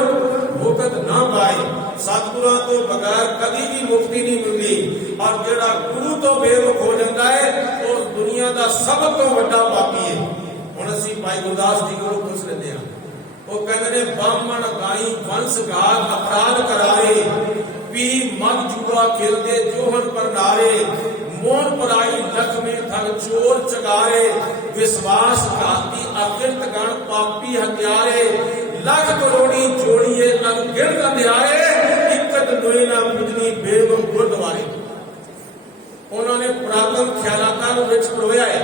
मुक्त ना पाए। सतगुरां तो बगैर कभी भी मुक्ति नहीं मिलती, और जेड़ा गुरु तो बेमुख हो जाता है उस दुनिया का सब तो बड़ा पापी है। हुण असीं भाई गुरदास जी को पुछ लेंदे हां, वो कहते ने ब्राह्मण गाई वंश घात अपराध करारे, पी मन जुआ खेलते जोहन पर नारे, मोन पराई लक्ष्मी ठग चोर चगारे, विश्वास घाती अकिरत गण पापी हत्यारे, लख करोड़ी जोड़िए अनगिनत अंधियारे, इक्कत नोए ना पुजनी बेगम गुरद्वारे। उन्होंने पुरातन ख्यालातां नूं विच परोया है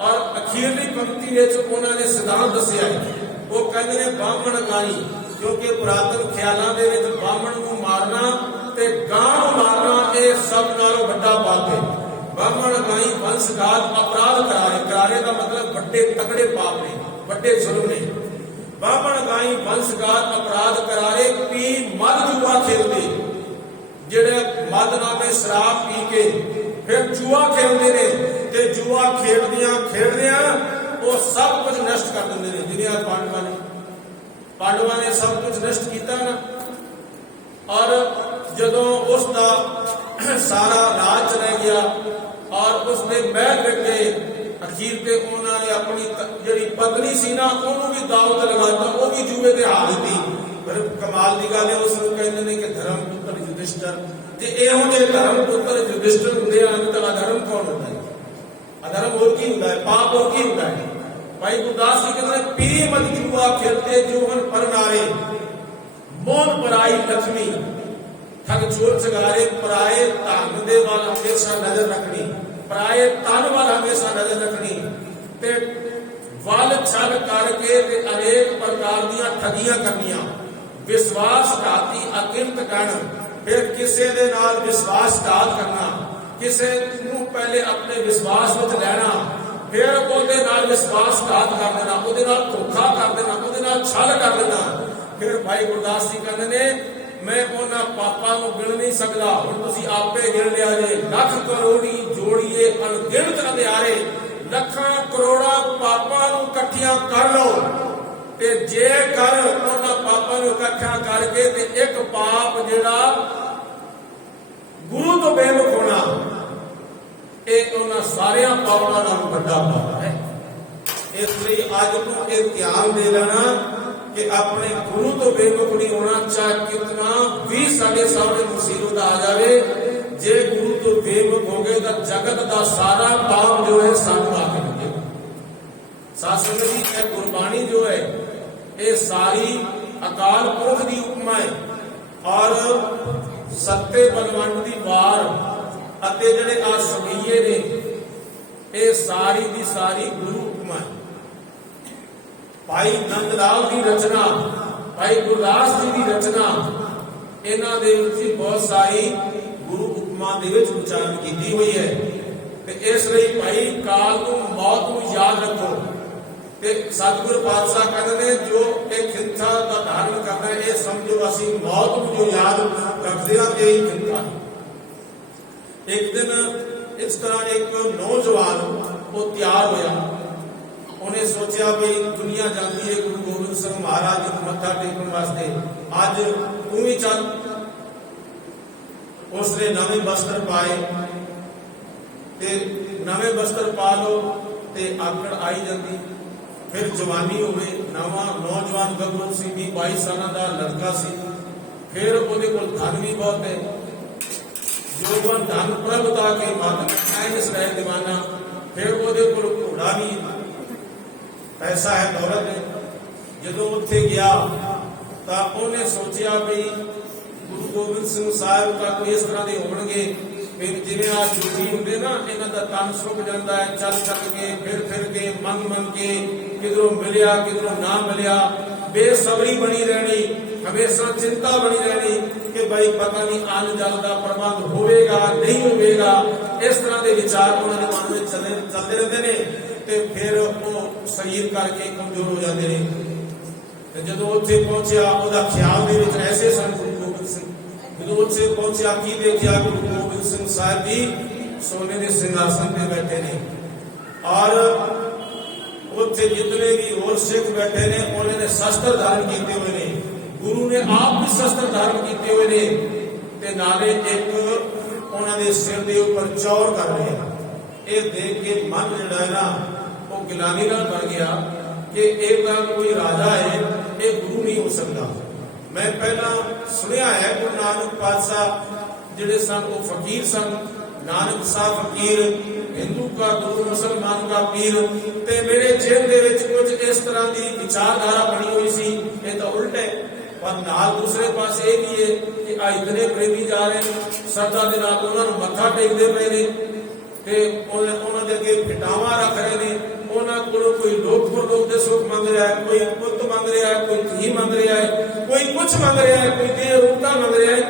और अखीरली पंक्ति विच उन्होंने सिद्धांत दस्सिया है। वो कहते ने ब्राह्मण गाई, क्योंकि पुरातन ख्यालां दे विच ब्राह्मण नूं मारना ते गां नूं मारना ये सब नालों वड्डा पाप है। ब्राह्मण गाई वंश घात अपराध करारे, करारे का मतलब बड़े तगड़े पाप ने, बड़े जुल्म ने। ब्राह्मण गाई वंश घात अपराध करारे, पी मद जुआ खेलते, जेड़े मद नामे शराब पी के फिर जुआ खेलते ने, ते जुआ खेड़दियां वो सब कुछ नष्ट कर देंगे ने। जिन्हें पांडवां ने सब कुछ नष्ट किया ना, और जदों उसका सारा राज चला गया और उसने महल विच गए, अखीर पे उन्होंने अपनी जिहड़ी पत्नी सी ना उन्होंने भी दाव ते लगाता, वो भी जुए ते हार दी। पर कमाल की गल है, उसनूं कहंदे ने कि धर्म पुत्र युधिष्ठिर, जे इहो जे धर्म पुत्र युधिष्ठिर हुंदे ਹਨ ਤਾਂ अधर्म कौन होता है? अधर्म होर की हुंदा है, पाप होर की हुंदा है? भाई गुरदास जी कहते हैं पी मत जुआ खेलते जोहन पर नारे, मोन पराई लक्ष्मी ठग चोर चगारे, पराए धन दे वाल हमेशा नजर रखनी, पराए तन वाल हमेशा नजर रखनी, ते वल छल करके ते अनेक प्रकार दीयां ठगियां करनियां, विश्वासघाती अकिरत गण, फिर किसी दे नाल विश्वासघात करना, किसी नूं पहले अपने विश्वास विच लैना, फिर ਉਹਦੇ ਨਾਲ विश्वासघात कर देना, ਉਹਦੇ ਨਾਲ धोखा कर देना, ਉਹਦੇ ਨਾਲ छल कर देना। फिर भाई गुरदास जी कहते ने मैं उन्हां पापां नूं गिण नहीं सकदा, हुण तुसीं आपे गिण लिया जे, लख करोड़ी जोड़िए अनगिनत अंधियारे, लखां करोड़ां पापां नूं इकट्ठियां कर लो, ते जे कर उन्हां पापां नूं इकट्ठा करके ते एक पाप जिहड़ा गुरु तो बेमुख होना, सारे पापों नाल बड़ा पाप है। इसलिए अज को यह ध्यान दे लेना कि अपने गुरु तो बेमुख नहीं होना, चाहे कितना भी साडे सामने मुसीबत आ जाए, जे गुरु तो बेमुख हो गए तो जगत का सारा पाप जो है सानू आके मिलेगा। सासंग जी यह गुरबाणी जो है ये सारी अकाल पुरख की उपमा है, और सत्ते बलवंत की वार ਅਤੇ ਜਿਹੜੇ ਆ ਸਵਈਏ ਨੇ ਇਹ ਸਾਰੀ ਦੀ ਸਾਰੀ ਗੁਰੂ ਉਪਮਾ ਹੈ। ਭਾਈ ਨੰਦ ਲਾਲ ਦੀ ਰਚਨਾ, ਭਾਈ ਗੁਰਦਾਸ ਜੀ ਦੀ ਰਚਨਾ, ਇਹਨਾਂ ਦੇ ਵਿੱਚ ਬਹੁਤ ਸਾਰੀ ਗੁਰੂ ਉਪਮਾ ਦੇ ਵਿੱਚ ਉਚਾਰਨ ਕੀਤੀ ਹੋਈ ਹੈ। ਤੇ ਇਸ ਲਈ ਭਾਈ ਕਾਲ ਨੂੰ ਮੌਤ ਨੂੰ ਯਾਦ ਰੱਖੋ। ਤੇ ਸਤਿਗੁਰ ਪਾਤਸ਼ਾਹ ਕਹਿੰਦੇ ਨੇ ਜੋ ਇਹ ਖਿੰਥਾ ਦਾ ਧਾਰਨ ਕਰਨਾ ਇਹ ਸਮਝੋ ਅਸੀਂ ਮੌਤ ਨੂੰ ਜੋ ਯਾਦ ਰੱਖਦੇ ਹਾਂ ਇਹ ਹੀ ਖਿੰਥਾ ਹੈ। एक दिन इस तरह एक नौजवान वो तैयार होया, उन्हें सोचा भी दुनिया जाती है गुरु गोबिंद सिंह महाराज जी को मत्था टेकने वास्ते, अज तू भी चल। उसने नवे वस्त्र पाए, ते नवे वस्त्र पा लो ते आकड़ आई जाती, फिर जवानी होवे, नवा नौजवान गबरू सी भी 22 साल का लड़का सी, फिर ਉਹਦੇ ਕੋਲ धन भी बहुत है, जोगन धन प्रभुता के मातम सराय दीवाना, फिर वो घोड़ा भी ਪੈਸਾ ਹੈ, ਦੌਲਤ ਹੈ। ਜਦੋਂ ਉੱਥੇ ਗਿਆ ਤਾਂ ਉਹਨੇ ਸੋਚਿਆ ਵੀ ਗੁਰੂ ਗੋਬਿੰਦ ਸਿੰਘ ਸਾਹਿਬ ਦਾ ਕੋਈ ਇਸ ਤਰ੍ਹਾਂ ਦੇ ਹੋਣਗੇ ਫਿਰ ਜਿਵੇਂ ਆ ਜੋਗੀ ਹੁੰਦੇ ਨਾ, ਇਹਨਾਂ ਦਾ ਤਨ ਸੁੱਕ ਜਾਂਦਾ ਹੈ, ਚੱਲ ਕੇ ਫਿਰ ਕੇ ਮੰਗ ਕੇ, ਕਿਧਰੋਂ ਮਿਲਿਆ ਕਿਧਰੋਂ ਨਾ ਮਿਲਿਆ, ਬੇਸਬਰੀ ਬਣੀ ਰਹਿਣੀ, ਹਮੇਸ਼ਾ ਚਿੰਤਾ ਬਣੀ ਰਹਿਣੀ ਕਿ ਭਾਈ ਪਤਾ ਨਹੀਂ ਅੰਨ ਜਲ ਦਾ ਪ੍ਰਬੰਧ ਹੋਵੇਗਾ ਨਹੀਂ ਹੋਵੇਗਾ। ਇਸ ਤਰ੍ਹਾਂ ਦੇ ਵਿਚਾਰ ਉਹਨਾਂ ਦੇ ਮਨ ਵਿੱਚ ਚੱਲਦੇ ਰਹਿੰਦੇ ਨੇ ਤੇ ਫਿਰ ਉਹ ਸਰੀਰ ਕਰਕੇ ਕਮਜ਼ੋਰ ਹੋ ਜਾਂਦੇ ਨੇ। ਤੇ ਜਦੋਂ ਉੱਥੇ ਪਹੁੰਚਿਆ ਉਹਦਾ ਖਿਆਲ ਦੇ ਵਿੱਚ ਐਸੇ ਸਨ ਗੁਰੂ ਗੋਬਿੰਦ ਸਿੰਘ। ਜਦੋਂ ਉੱਥੇ ਪਹੁੰਚਿਆ ਕੀ ਦੇਖਿਆ, ਗੁਰੂ ਗੋਬਿੰਦ ਸਿੰਘ ਸਾਹਿਬ ਜੀ ਸੋਨੇ ਦੇ ਸਿੰਘਾਸਨ ਤੇ ਬੈਠੇ ਨੇ ਔਰ ਉੱਥੇ ਜਿਤਨੇ ਵੀ ਹੋਰ ਸਿੱਖ ਬੈਠੇ ਨੇ ਉਹਨਾਂ ਨੇ ਸ਼ਸਤਰ ਧਾਰਨ ਕੀਤੇ ਹੋਏ ਨੇ, ਗੁਰੂ ਨੇ ਆਪ ਵੀ ਸ਼ਸਤਰ ਧਾਰਨ ਕੀਤੇ ਹੋਏ ਨੇ ਤੇ ਨਾਲੇ ਇੱਕ ਉਹਨਾਂ ਦੇ ਸਿਰ ਦੇ ਉੱਪਰ ਚੌਰ ਕਰ ਰਹੇ ਆ। ਇਹ ਦੇਖ ਕੇ ਮਨ ਜਿਹੜਾ ਹੈ ਨਾ ਉਹ ਗਿਲਾਨੀ ਨਾਲ ਬਣ ਗਿਆ ਕਿ ਇਹ ਤਾਂ ਕੋਈ ਰਾਜਾ ਹੈ, ਇਹ ਗੁਰੂ ਨਹੀਂ ਹੋ ਸਕਦਾ। ਮੈਂ ਪਹਿਲਾਂ ਸੁਣਿਆ ਹੈ ਗੁਰੂ ਨਾਨਕ ਪਾਤਸ਼ਾਹ ਜਿਹੜੇ ਸਨ ਉਹ ਫਕੀਰ ਸਨ, ਨਾਨਕ ਸਾਹਿਬ ਫਕੀਰ, ਹਿੰਦੂ का गुरु मुसलमान का पीर। ते मेरे जेब दे विच कुछ इस तरह की विचारधारा बनी हुई सी, ये तो उल्ट है। पर नाल दूसरे पास ये भी है कि आ इतने प्रेमी जा रहे हैं, श्रद्धा के नाल उन्होंने मत्था टेकते पे ने ते उन्होंने दे अगे फिटावा रख रहे ने। उन्होंने कोलों कोई लोक दे सुख मंग रहा है, कोई पुत मंग रहा है, कोई धी मंग रहा है, कोई कुछ मंग रहा है, कोई देह रूपता मंग रहा है।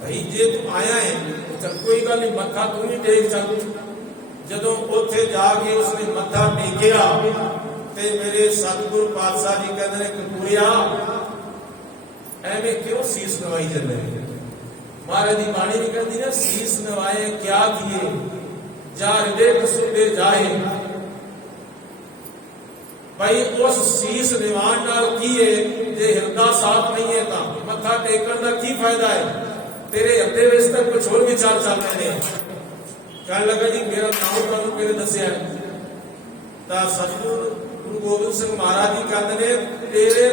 भाई जे तू आया है चल कोई गल नहीं, मत्था तू भी टेक चल। ਜਦੋਂ ਉੱਥੇ ਜਾ ਕੇ ਉਸਨੇ ਮੱਥਾ ਟੇਕਿਆ ਤੇ ਮੇਰੇ ਸਤਿਗੁਰੂ ਪਾਤਸ਼ਾਹ ਜੀ ਕਹਿੰਦੇ ਨੇ ਕਪੂਰਿਆ ਐਵੇਂ ਕਿਉਂ ਸੀਸ ਨਵਾਈ ਜਾਂਦੇ ਨੇ। ਮਹਾਰਾਜ ਦੀ ਬਾਣੀ ਵੀ ਕਹਿੰਦੀ ਨਾ ਸੀਸ ਨਵਾਏ ਕਿਆ ਕੀਏ ਜਾ ਹਿਰਦੇ ਕਸੂਦੇ ਜਾਏ। ਭਾਈ ਉਸ ਸੀਸ ਨਿਵਾਣ ਨਾਲ ਕੀ ਹੈ, ਜੇ ਹਿਰਦਾ ਸਾਫ਼ ਨਹੀਂ ਹੈ ਤਾਂ ਮੱਥਾ ਟੇਕਣ ਦਾ ਕੀ ਫਾਇਦਾ ਹੈ। ਤੇਰੇ ਹਿਰਦੇ ਵਿੱਚ ਤਾਂ ਕੁਝ ਹੋਰ ਵਿਚਾਰ ਚੱਲ ਰਹੇ ਨੇ। कहने लगा जी मेरा नाम तुहानू किहने दस्सिया तां सतगुरु गुरु गोबिंद सिंह महाराज जी कहते ने तेरे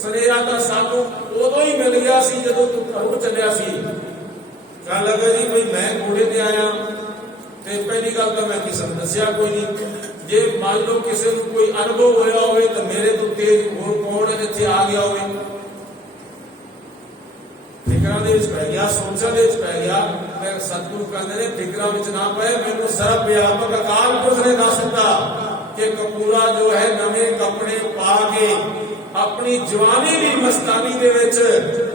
सुनेहा तां सानू उदों ही मिल गया सी जदों तू घरों चलिया सी। कहने लगा जी भाई मैं घोड़े ते आया ते पहली गल तां मैं किसी नूं दस्सिया कोई नहीं। जे मान लो किसी नूं कोई अनुभव होया होवे तां मेरे तो तेज होर कौन इत्थे आ गया होवे। फिकरां दे विच पै गया, सोचां दे विच पै गया। सतगुरु कहते ने फिकरां विच ना पए, मैनूं सर्व व्यापक अकाल पुरख ने दस दिता कि कपूरा जो है नवे कपड़े पा के अपनी जवानी दी मस्तानी दे विच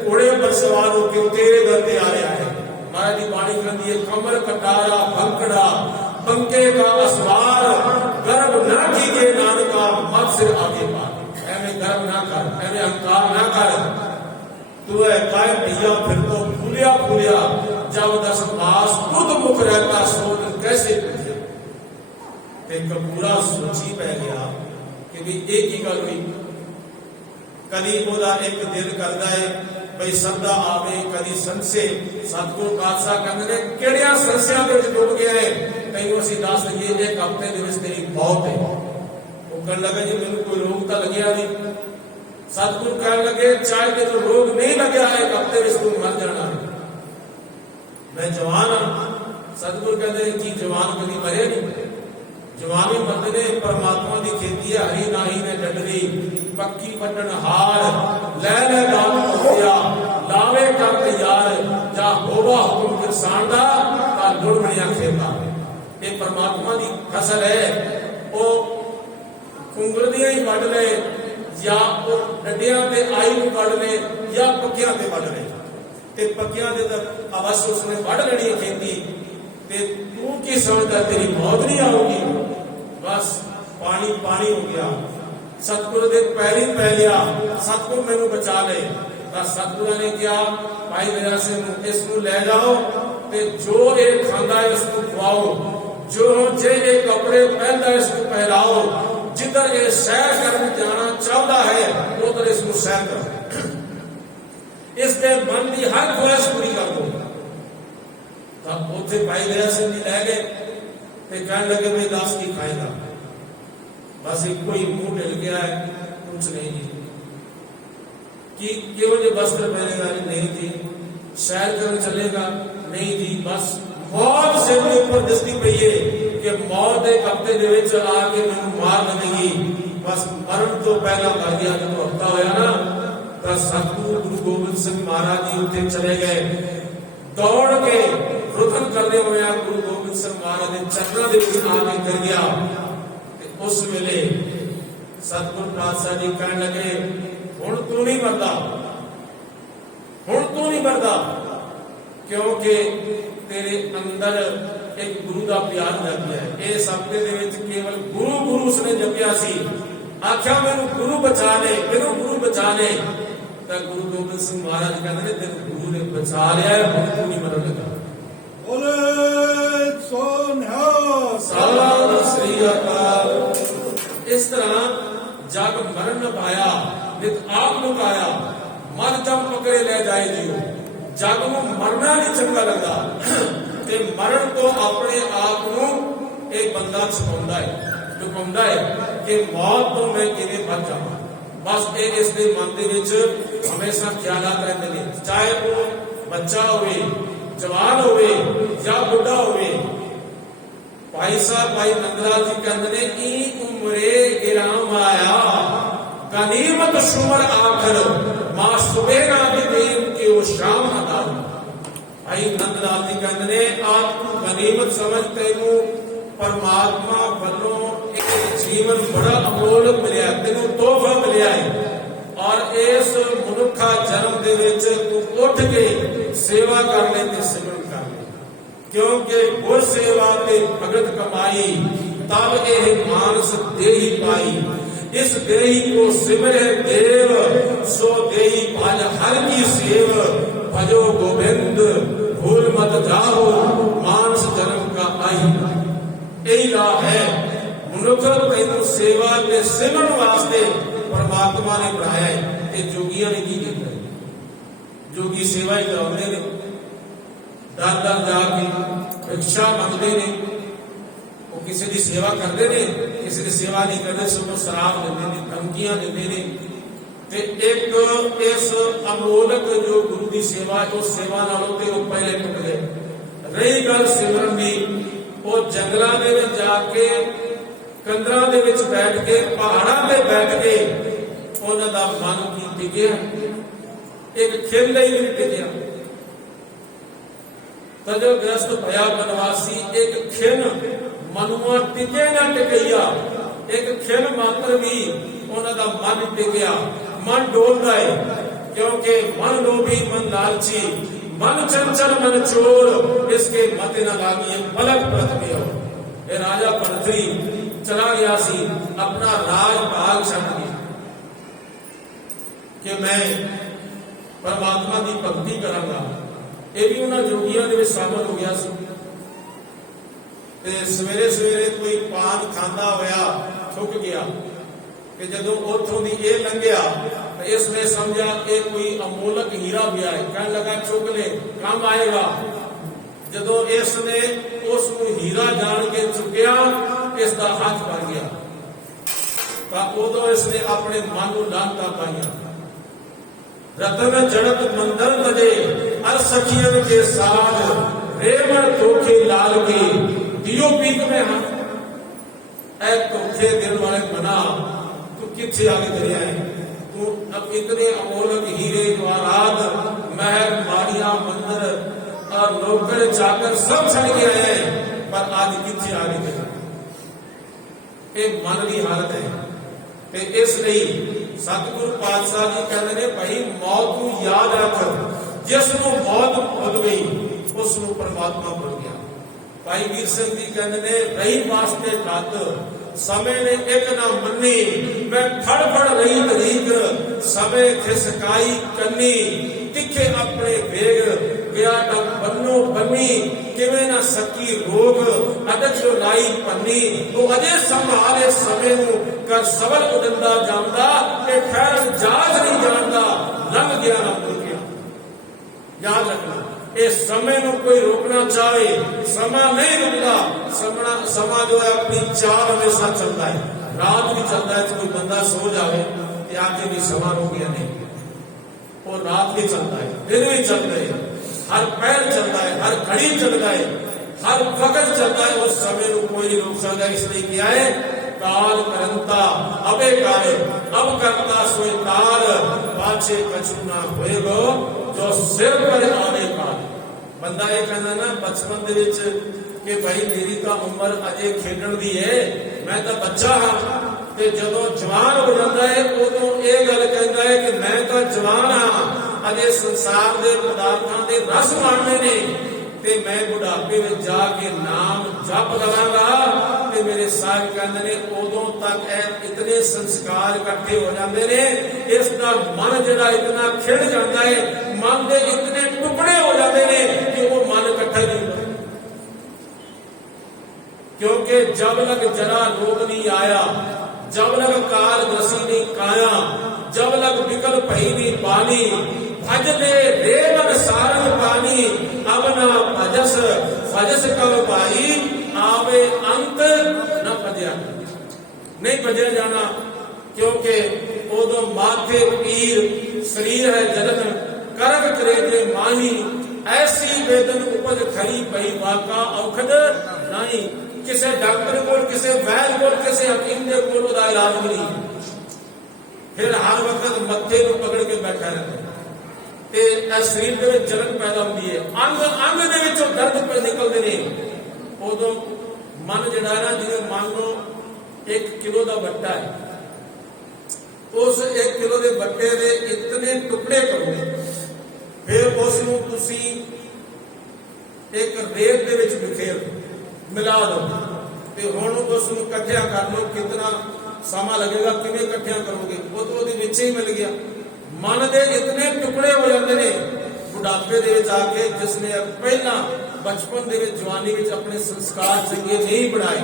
घोड़े पर सवार होकर तेरे दर ते आ रहा है। महाराज की बाणी कहती है कमर कटारा भंकड़ा बंके का असवार गर्व ना कीजिए नानका मत सिर आगे पार। ऐਵੇਂ गर्व ना कर, ऐਵੇਂ अहंकार ना कर। तू है काय भैया फिर तो फूलिया फूलिया जब दस मास खुद मुख रहता सोच कैसे पूछे। ते कपूरा सोची पै गया कि भी एक ही गल हुई। कदी ओदा एक दिल करदा है भाई श्रद्धा आवे, कदी संशय। सतगुरु पातशाह कहंदे ने किहड़ियां संशयां दे विच डुब गया है, तैनूं असीं दस दईए एक हफ्ते दे विच तेरी मौत है। वो कहण लगा जी मैनूं कोई रोग तां लग्या नहीं। सतगुरु कहने लगे चाहे कि तो रोग नहीं लगे एक हफ्ते में तू मर जाना। मैं जवान हाँ। सतगुरु कहते हैं कि जवान कभी मरे नहीं, जवानी मरते ने परमात्मा की खेती है। हरी नाही ने डडरी पक्की पटन हार लै लै गाल पहुंचिया लावे कर तैयार जा होवा हुक्म किसान दा ता गुड़ बनिया खेता। ये परमात्मा की फसल है। वो कुंगड़दियां ही वड ले या डंडियां ते आई नूं वड ले या पक्कियां ते वड ले ते पक्कियां ते अवश्य उसने वड लेनी है खेती। ते तू की समझदा तेरी मौत नहीं आऊगी। बस पानी पानी हो गया। सतगुरु दे पैरी पै लिया, सतगुरु मैनू बचा ले। बस सतगुरु ने क्या भाई मेरा से इसनूं ले जाओ ते जो ये खांदा है इसको खवाओ, जो जे ये कपड़े पहनदा है इसको पहनाओ, जिधर ये सैर करने जाना चाहता है उधर इसको सैर करो, इसके मन की हर ख्वाहिश पूरी कर दो। तब उसे भाई दया सिंह जी लै गए ते कहने लगे भाई दस की खाएगा। बस एक कोई मुंह ढिल गया है, कुछ नहीं जी। कि क्यों जो वस्त्र पहनेगा नहीं जी, सैर करने चलेगा नहीं जी। बस मौत से ऊपर दस्ती पई है कि मौत एक हफ्ते दे विच आके मैनूं मार देगी। बस मरण तो पहला कर दिया। जब हफ्ता होया ना तो सतगुरु गुरु गोबिंद सिंह महाराज जी उत्थे चले गए, दौड़ के रुदन करने हुए गुरु गोबिंद सिंह महाराज के चरणों के विच आके गिर गया। उस वेले सतगुरु पातशाह जी कहने लगे, हुण तू नहीं मरदा, हुण तू नहीं मरदा, क्योंकि तेरे अंदर एक गुरु का प्यार जग गया है। इस हफ्ते दे विच केवल गुरु गुरु उसने जपिया सी, आख्या मैनू गुरु बचा ले, मैनू गुरु बचा ले। तो गुरु गोबिंद सिंह महाराज कहते हैं तेरे गुरु ने बचा लिया है, हुण तू नहीं मरन लगा। बोले सोनिहाल सत श्री अकाल। इस तरह जग मरण न पाया, नित आप मुकाया, मर जम पकड़े ले जाए जियो। जग नूं मरना नहीं चंगा लगता, ते मरण तो अपने आप नूं एक बंदा छुपाउंदा है कि मौत तो मैं किवें बच जावां। बस ये इसके मन दे विच हमेशा ख्यालात रहंदे ने, चाहे वो बच्चा होवे, जवान होवे या बुढ़ा होवे। भाई साहब भाई नंदलाल जी कहते ने, ई उमरे गिराम आया गनीमत शुमर आखिर, मां सुबेरा भी दिन के वो शाम अदा। भाई नंदलाल जी कहते ने, आज तू गनीमत समझ, तेनू परमात्मा वालों एक जीवन बड़ा अमोलक मिलिया, तेनू तोहफा मिलिया है। और इस मनुखा जन्म दे विच तू उठ के सेवा कर ले ते सिमरन कर ले, क्योंकि गुर सेवा ते भगत कमाई, तब यह मानस देही पाई। इस देही को सिमरे देव, सो देही भज हर की सेव। भजो गोविंद भूल मत जाओ, मानस जन्म का आई। यही राह है, मनुख तेनू सेवा ते सिमरन वास्ते परमात्मा ने बनाया है। ते जोगिया ने की किया, जोगी सेवा ही कराते ने, दर दर जाके भिक्षा मंगते ने, वो किसी की सेवा करते ने, किसी की सेवा नहीं करते, सगों शराब देते ने, धमकियां देते ने। ते एक इस अमोलक जो गुरु की सेवा, उस सेवा नालों ते वो पहले टुट गए। रही गल सिमरन की, वो जंगलों के विच जाके कंदरां दे विच बैठ के, पहाड़ां ते बैठ के उन्हां दा मन की टिकिया, एक खिल नहीं भी टिकिया। तजो ग्रस्त भया बनवासी, एक खिन मनुआ टिके ना टिकैया, एक खिन मात्र भी उन्हां दा मन टिकिया। मन डोलदा है, क्योंकि मन लोभी मन लालची, मन चंचल मन चोर, इसके मते न लागिए पलक पलक में हो। ये राजा भरतरी चला गया सी, अपना राज भाग छड़ गया कि मैं परमात्मा की भक्ति करांगा। ये भी उन्होंने जोगियां दे विच शामिल हो गया सी। ते सवेरे सवेरे कोई पान खांदा होया थुक गया, कि जदों उथों दी ये लंघिया तो इसने समझा कि कोई अमोलक हीरा भी आए, कहने लगा चुक ले, काम आएगा। जदों इसने उस हीरा जान के चुकिया, इसका हाथ भर गया, तो उदों इसने अपने मन को लानता पाइया। रतन जड़त मंदर तजे, अर सखियन के साथ, रेमण धोखे लाल के, दियो पीक में हाथ। ऐ धोखे देने वाले मना, तू किथे आगे चलिया है? तू अब इतने अमोलक हीरे जवाहरात, महल माड़िया मंदिर और नौकर चाकर सब छड़ गए हैं, पर आज किथे आगे चलिया? एक मन की हालत है। इसलिए सतगुरु पातशाह जी कहते हैं, भाई मौत को याद रख, जिसनों मौत भुल गई उसनों परमात्मा भुल गया। भाई वीर सिंह जी कहते हैं, रही वास्ते खत समय ने एक ना मन्नी, मैं फड़ फड़ रही तरीक, समय खिसकाई कन्नी, तिखे अपने वेग गया तब बन्नो बन्नी, किवें ना सकी रोग, अदच लाई पन्नी। वो अजे संभाले समय नूं कर सबल उडंदा जांदा, ते खैर जाज नहीं जानदा, लंघ गया ना मुड़ गया। याद रखना, इस समय नूं कोई रोकना चाहे, समा नहीं रुकता। समा जो है अपनी चाल हमेशा चलता है, रात भी चलता है। कोई बंदा सो जाए तो आके भी समा रुक गया नहीं, वो रात भी चलता है, दिन भी चलता है, हर पैर चलता है, हर घड़ी चलता है, हर वक्त चलता है। उस समय को कोई नहीं रोक सकता। इसलिए क्या है काल करंता अबे काल अब करता सोए काल पाछे कछु ना होएगो जो सिर पर आवे काल। बंदा ये कहना ना बचपन दे विच कि भाई मेरी तो उम्र अजे खेडण दी है, मैं तो बच्चा हाँ, ते जदों जवान हो जाता है उदों ये गल कहता है कि मैं तो जवान हाँ, अजे संसार के पदार्थों के रस माणने ने, ते मैं बुढ़ापे में जाके नाम जप लवांगा। ते मेरे साथ कहते ने उदों तक इतने संस्कार इकट्ठे हो जाते ने, इसका मन जिहड़ा इतना खिड़ जाता है, मन के इतने टुकड़े हो जाते ने कि वो मन इकट्ठा नहीं होता। क्योंकि जब लग जरा रोग नहीं आया, जब लग काल ग्रसी नहीं काया, जब लग विकल भई नहीं बानी, भजते रेवन सारंग पानी, अब ना भजस भजस कब भाई, आवे अंत न भजया, नहीं भजया जाना। क्योंकि उदों माथे पीर शरीर है जलन, करग करेजे माही, ऐसी वेदन उपज खरी पई वाका औखद नहीं। किसी डॉक्टर को, किसी वैद को, किसी हकीम के कोल उहदा इलाज भी नहीं। फिर हर वक्त मत्थे को पकड़ के बैठा रहता है, शरीर के जलन पैदा होती है, अंग अंग दे विचों दर्द पे निकलते हैं। उदों मन जिहड़ा ना, जिवें मान लो 1 किलो का बट्टा है, उस 1 किलो के बट्टे के इतने टुकड़े करोगे, फिर उसनूं तुसीं एक रेत दे विच बिखेर मिला लो, तो हुण उसनूं इकट्ठिया कर लो, कितना समा लगेगा, किवें इकट्ठिया करोगे, वो तो उहदे विच ही मिल गया। मन के इतने टुकड़े हो जाते हैं बुढ़ापे दे विच आके, जिसने पहला बचपन दे विच जवानी विच अपने संस्कार चंगे नहीं बनाए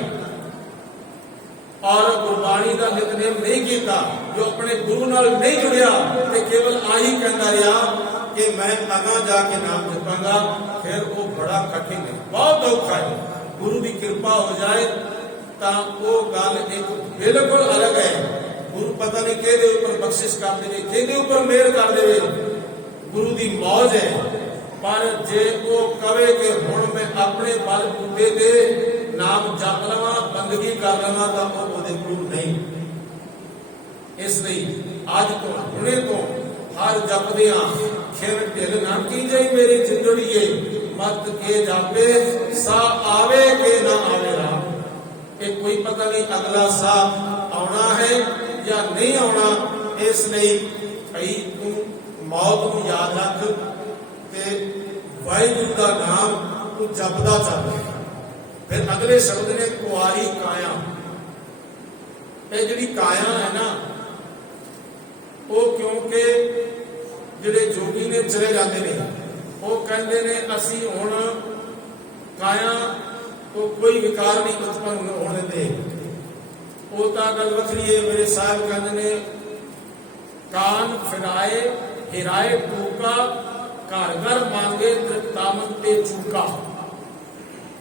और गुरबाणी का नितनेम नहीं किया, जो अपने गुरु नाल नहीं जुड़िया, तो केवल आही कहता रहा कि मैं अगा जाके नाम जपांगा, फिर वो बड़ा कठिन है, बहुत औखा है। गुरु की कृपा हो जाए तो वो गल एक बिल्कुल अलग है। गुरु पता नहीं कि ऊपर बख्शिश कर दे, कि ऊपर मेहर कर दे, गुरु की मौज है। पर जे वो कवे कि हुण मैं अपने बल बूटे दे नाम जप लवा, बंदगी कर लवा, तो वो गुरु नहीं। इसलिए अज तो हुणे तो हर जपदियां खिर ढिल ना की जाई मेरी जिंदड़ीए, मत के जापे सा आवे के ना आवे राम। एक कोई पता नहीं अगला सा आना है या नहीं आना, इसलिए भाई तू मौत को याद रख, ते वाहिगुरू का नाम तू जपदा चल। फिर अगले शब्द ने कुआरी काया। ये जिहड़ी काया है ना, वो क्योंकि जिहड़े जोगी ने चले जाते हैं, वो कहते ने असी हुण काया तो कोई विकार नहीं उत्पन्न होने दे। वो तो गल वखरी है। मेरे साहब कहते ने कान फिराए हिराए टूका, घर घर मांगे तृप्तामन ते चूका।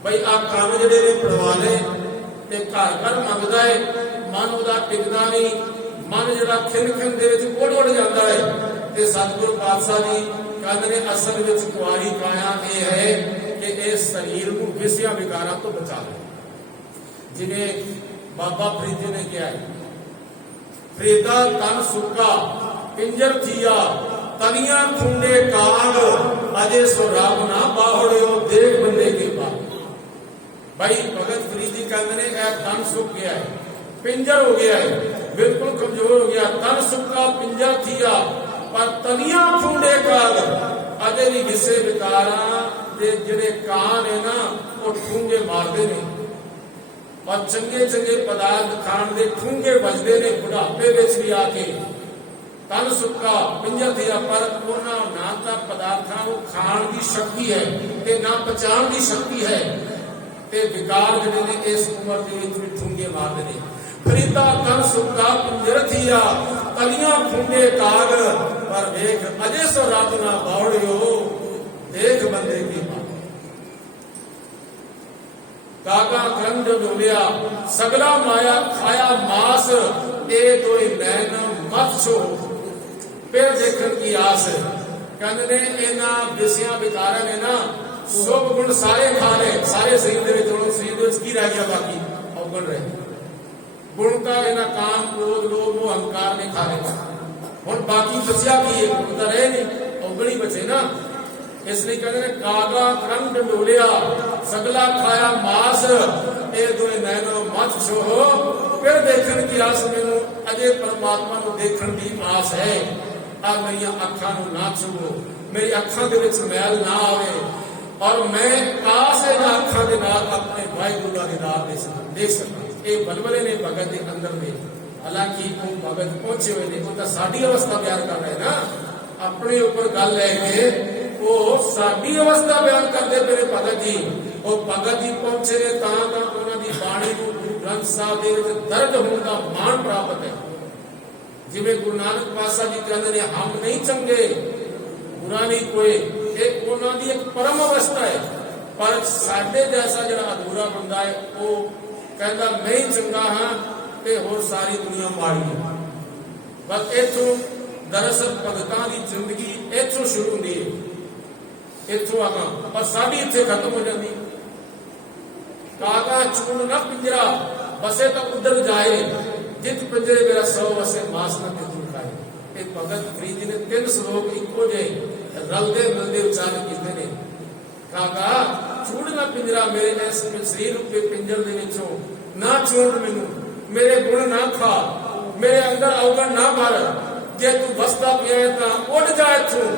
भाई आ कान जिहड़े ने पड़वा ले ते घर घर मंगदा है, मन उहदा टिकदा नहीं, मन जिहड़ा खिन खिन दे विच उड़ जाता है। ते सतगुरु पातशाह जी कहते ने असल विच कुआरी काया ये है कि इस शरीर को विषया विकारां तो बचा ले। जिन्हें बाबा फरीद जी ने किया है, फरीदा तन सुक्का पिंजर थिया, तनिया खुंडे काग, अजे सो राम ना बाहड़ो देख बंदे के बाद। भाई भगत फरीद जी कहते ने यह तन सुख गया है, पिंजर हो गया है, बिल्कुल कमजोर हो गया। तन सुक्का पिंजर थिया पर तनिया खुंडे काग, अजे भी विषय विकारां दे जिहड़े कान है ना, वो ठूंगे मारते ने और चंगे चंगे पदार्थ खाण दे ठूंगे बजते ने। बुढ़ापे विच भी आके तन सुक्का पिंजर थिया, पर उन्हां ना तां पदार्थां को खाण की शक्ति है ते ना पचाण की शक्ति है, ते विकार जिहड़े ने इस उम्र दे विच भी ठूंगे मारते ने। फरीदा तन सुक्का पिंजर थिया, तनिया खुंडे काग, पर वेख अजे सो रब ना बावड़ियो देख बंदे की बात। कागा क्रंद डोलिया सगला माया खाया मास, ए दोई नैन मत छो फिर देखण की आस। कहते ने इन्हां विषयां विकारां ने ना शुभ गुण सारे खा ले, सारे शरीर दे विच, हुण शरीर दे विच की रह गया, बाकी अवगुण रह गए। ਗੁਣ ਤਾਂ ਇਹਨਾਂ ਕਾਮ ਕ੍ਰੋਧ ਲੋਭ ਮੋਹ ਹੰਕਾਰ ਨੇ ਖਾ ਲਏ। ਹੁਣ ਬਾਕੀ ਬਚਿਆ ਕੀ ਹੈ? ਗੁਣ ਤਾਂ ਰਹੇ ਨਹੀਂ, ਔਗਣੀ ਬਚੇ ਨਾ। ਇਸ ਲਈ ਕਹਿੰਦੇ ਨੇ ਕਾਗਾ ਕਰਮ ਡੰਡੋਲਿਆ ਸਗਲਾ ਖਾਇਆ ਮਾਸ, ਇਹ ਦੋਏ ਨੈਣੋ ਮਤ ਛੋਹ। ਫਿਰ ਦੇਖਣ ਦੀ ਆਸ, ਮੈਨੂੰ ਅਜੇ ਪਰਮਾਤਮਾ ਨੂੰ ਦੇਖਣ ਦੀ ਆਸ ਹੈ। ਆ ਮੇਰੀਆਂ ਅੱਖਾਂ ਨੂੰ ਨਾ ਛੂਹੋ, ਮੇਰੀ ਅੱਖਾਂ ਦੇ ਵਿੱਚ ਮੈਲ ਨਾ ਆਵੇ, ਔਰ ਮੈਂ ਆਸ ਇਹਨਾਂ ਅੱਖਾਂ ਦੇ ਨਾਲ ਆਪਣੇ ਵਾਹਿਗੁਰੂ ਦਾ ਦੀਦਾਰ ਦੇਖ ਸਕਾਂ। ਇਹ ਬਲਬਲੇ ਨੇ ਭਗਤ ਦੇ ਅੰਦਰ ਦੇ। ਹਾਲਾਂਕਿ ਉਹ ਭਗਤ ਪਹੁੰਚੇ ਹੋਏ ਨੇ, ਉਹ ਤਾਂ ਸਾਡੀ ਅਵਸਥਾ ਬਿਆਨ ਕਰ ਰਹੇ ਨਾ, ਆਪਣੇ ਉੱਪਰ ਗੱਲ ਲੈ ਕੇ ਉਹ ਸਾਡੀ ਅਵਸਥਾ ਬਿਆਨ ਕਰਦੇ ਮੇਰੇ ਭਗਤ ਜੀ। ਉਹ ਭਗਤ ਜੀ ਪਹੁੰਚੇ ਨੇ ਤਾਂ ਉਹਨਾਂ ਦੀ ਬਾਣੀ ਨੂੰ ਗੁਰੂ ਗ੍ਰੰਥ ਸਾਹਿਬ ਦੇ ਵਿੱਚ ਦਰਜ ਹੋਣ ਦਾ ਮਾਣ ਪ੍ਰਾਪਤ ਹੈ। ਜਿਵੇਂ ਗੁਰੂ ਨਾਨਕ ਪਾਤਸ਼ਾਹ ਜੀ ਕਹਿੰਦੇ ਨੇ, ਹਮ ਨਹੀਂ ਚੰਗੇ ਬੁਰਾ ਨਹੀਂ ਕੋਈ, ਇਹ ਉਹਨਾਂ ਦੀ ਇੱਕ ਪਰਮ ਅਵਸਥਾ ਹੈ। ਪਰ ਸਾਡੇ ਜੈਸਾ ਜਿਹੜਾ ਅਧੂਰਾ ਬੰਦਾ ਹੈ, ਉਹ ਕਹਿੰਦਾ ਮੈਂ ਚੰਗਾ ਹਾਂ ਤੇ ਹੋਰ ਸਾਰੀ ਦੁਨੀਆ ਮਾੜੀ ਹੈ। ਬਸ ਇੱਥੋਂ ਦਰਅਸਲ ਭਗਤਾਂ ਦੀ ਜ਼ਿੰਦਗੀ ਇੱਥੋਂ ਸ਼ੁਰੂ ਹੁੰਦੀ ਹੈ, ਇੱਥੋਂ ਆਗਾ, ਪਰ ਸਾਡੀ ਇੱਥੇ ਖਤਮ ਹੋ ਜਾਂਦੀ। ਕਾਗਾ ਚੂਨ ਨਾ ਪਿੰਜਰਾ ਬਸੇ ਤਾਂ ਉਧਰ ਜਾਏ, ਜਿਤ ਪਿੰਜਰੇ ਮੇਰਾ ਸੌ ਵਸੇ ਮਾਸ ਨਾ ਕਿਤੂ ਖਾਏ। ਇਹ ਭਗਤ ਫਰੀਦ ਜੀ ਨੇ 3 ਸ਼ਲੋਕ ਇੱਕੋ ਜਿਹੇ ਰਲਦੇ ਮਿਲਦੇ ਉਚਾਰਨ ਕੀਤੇ ਨੇ। ਕਾਗਾ ਚੂੜ ਨਾ ਪਿੰਜਰਾ ਮੇਰੇ ਇਸ ਸਰੀਰ ਰੂਪੇ ਪਿੰਜਰ ਦੇ ਵਿੱਚੋਂ ਨਾ ਚੂੜ ਮੈਨੂੰ, ਮੇਰੇ ਗੁਣ ਨਾ ਖਾ, ਮੇਰੇ ਅੰਦਰ ਅਵਗਣ ਨਾ ਮਾਰ। ਜੇ ਤੂੰ ਵਸਦਾ ਪਿਆ ਤਾਂ ਉੱਡ ਜਾ ਇੱਥੋਂ,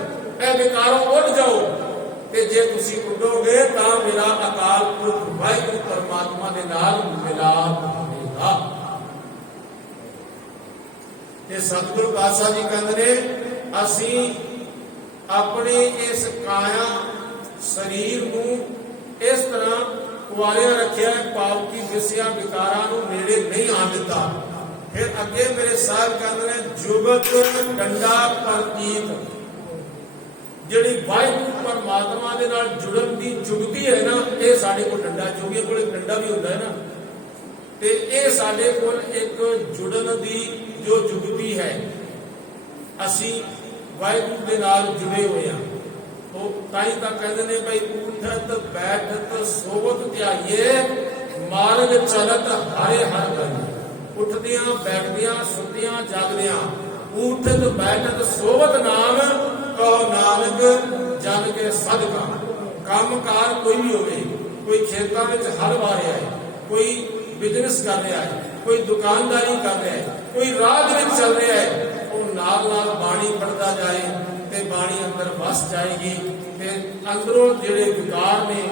ਇਹ ਵਿਕਾਰੋਂ ਉੱਡ ਜਾਓ। ਤੇ ਜੇ ਤੁਸੀਂ ਉੱਡੋਗੇ ਤਾਂ ਮੇਰਾ ਅਕਾਲ ਪੁਰਖ ਵਾਹਿਗੁਰੂ ਪਰਮਾਤਮਾ ਦੇ ਨਾਲ ਮਿਲਾਪ ਹੋਵੇਗਾ। ਤੇ ਸਤਿਗੁਰੂ ਪਾਤਸ਼ਾਹ ਜੀ ਕਹਿੰਦੇ ਨੇ, ਅਸੀਂ ਆਪਣੇ ਇਸ ਕਾਇਆ ਸਰੀਰ ਨੂੰ ਇਸ ਤਰ੍ਹਾਂ ਕੁਆਰਿਆ ਰੱਖਿਆ, ਪਾਪੀ ਵਿਸਿਆ ਵਿਕਾਰਾਂ ਨੂੰ ਨੇੜੇ ਨਹੀਂ ਆਉਣ ਦਿੱਤਾ। ਫਿਰ ਅੱਗੇ ਮੇਰੇ ਸਾਹਿਬ ਕਹਿੰਦੇ ਨੇ, ਜੁਗਤ ਡੰਡਾ ਪ੍ਰਤੀਤ, ਜਿਹੜੀ ਵਾਹਿਗੁਰੂ ਪਰਮਾਤਮਾ ਦੇ ਨਾਲ ਜੁੜਨ ਦੀ ਜੁਗਤੀ ਹੈ ਨਾ, ਇਹ ਸਾਡੇ ਕੋਲ ਡੰਡਾ, ਜੋਗੀਆਂ ਕੋਲ ਡੰਡਾ ਵੀ ਹੁੰਦਾ ਹੈ ਨਾ, ਤੇ ਇਹ ਸਾਡੇ ਕੋਲ ਇੱਕ ਜੁੜਨ ਦੀ ਜੋ ਜੁਗਤੀ ਹੈ, ਅਸੀਂ ਵਾਹਿਗੁਰੂ ਦੇ ਨਾਲ ਜੁੜੇ ਹੋਏ ਹਾਂ। ਉਹ ਤਾਂ ਹੀ ਤਾਂ ਕਹਿੰਦੇ ਨੇ ਬਈ, ਉਠਤ ਬੈਠਤ ਸੋਵਤ ਧਿਆਈਏ, ਮਾਰਗ ਚਲਤ ਹਰੇ ਹਰ ਗਏ। ਉੱਠਦਿਆਂ ਬੈਠਦਿਆਂ ਸੁੱਤਿਆਂ ਜਾਗਦਿਆਂ, ਉਠਤ ਬੈਠਤ ਸੋਵਤ ਨਾਮ ਕਹੋ ਨਾਨਕ ਜਨ ਕੇ ਸਦਕਾ। ਕੰਮਕਾਰ ਕੋਈ ਵੀ ਹੋਵੇ, ਕੋਈ ਖੇਤਾਂ ਵਿੱਚ ਹਲ ਵਾਹ ਰਿਹਾ ਹੈ, ਕੋਈ ਬਿਜ਼ਨਸ ਕਰ ਰਿਹਾ ਹੈ, ਕੋਈ ਦੁਕਾਨਦਾਰੀ ਕਰ ਰਿਹਾ ਹੈ, ਕੋਈ ਰਾਹ ਦੇ ਵਿੱਚ ਚੱਲ ਰਿਹਾ ਹੈ, ਉਹ ਨਾਲ ਨਾਲ ਬਾਣੀ ਪੜ੍ਹਦਾ ਜਾਏ ਤੇ ਬਾਣੀ ਅੰਦਰ ਵਸ ਜਾਏਗੀ ਤੇ ਅੰਦਰੋਂ ਜਿਹੜੇ ਵਿਕਾਰ ਨੇ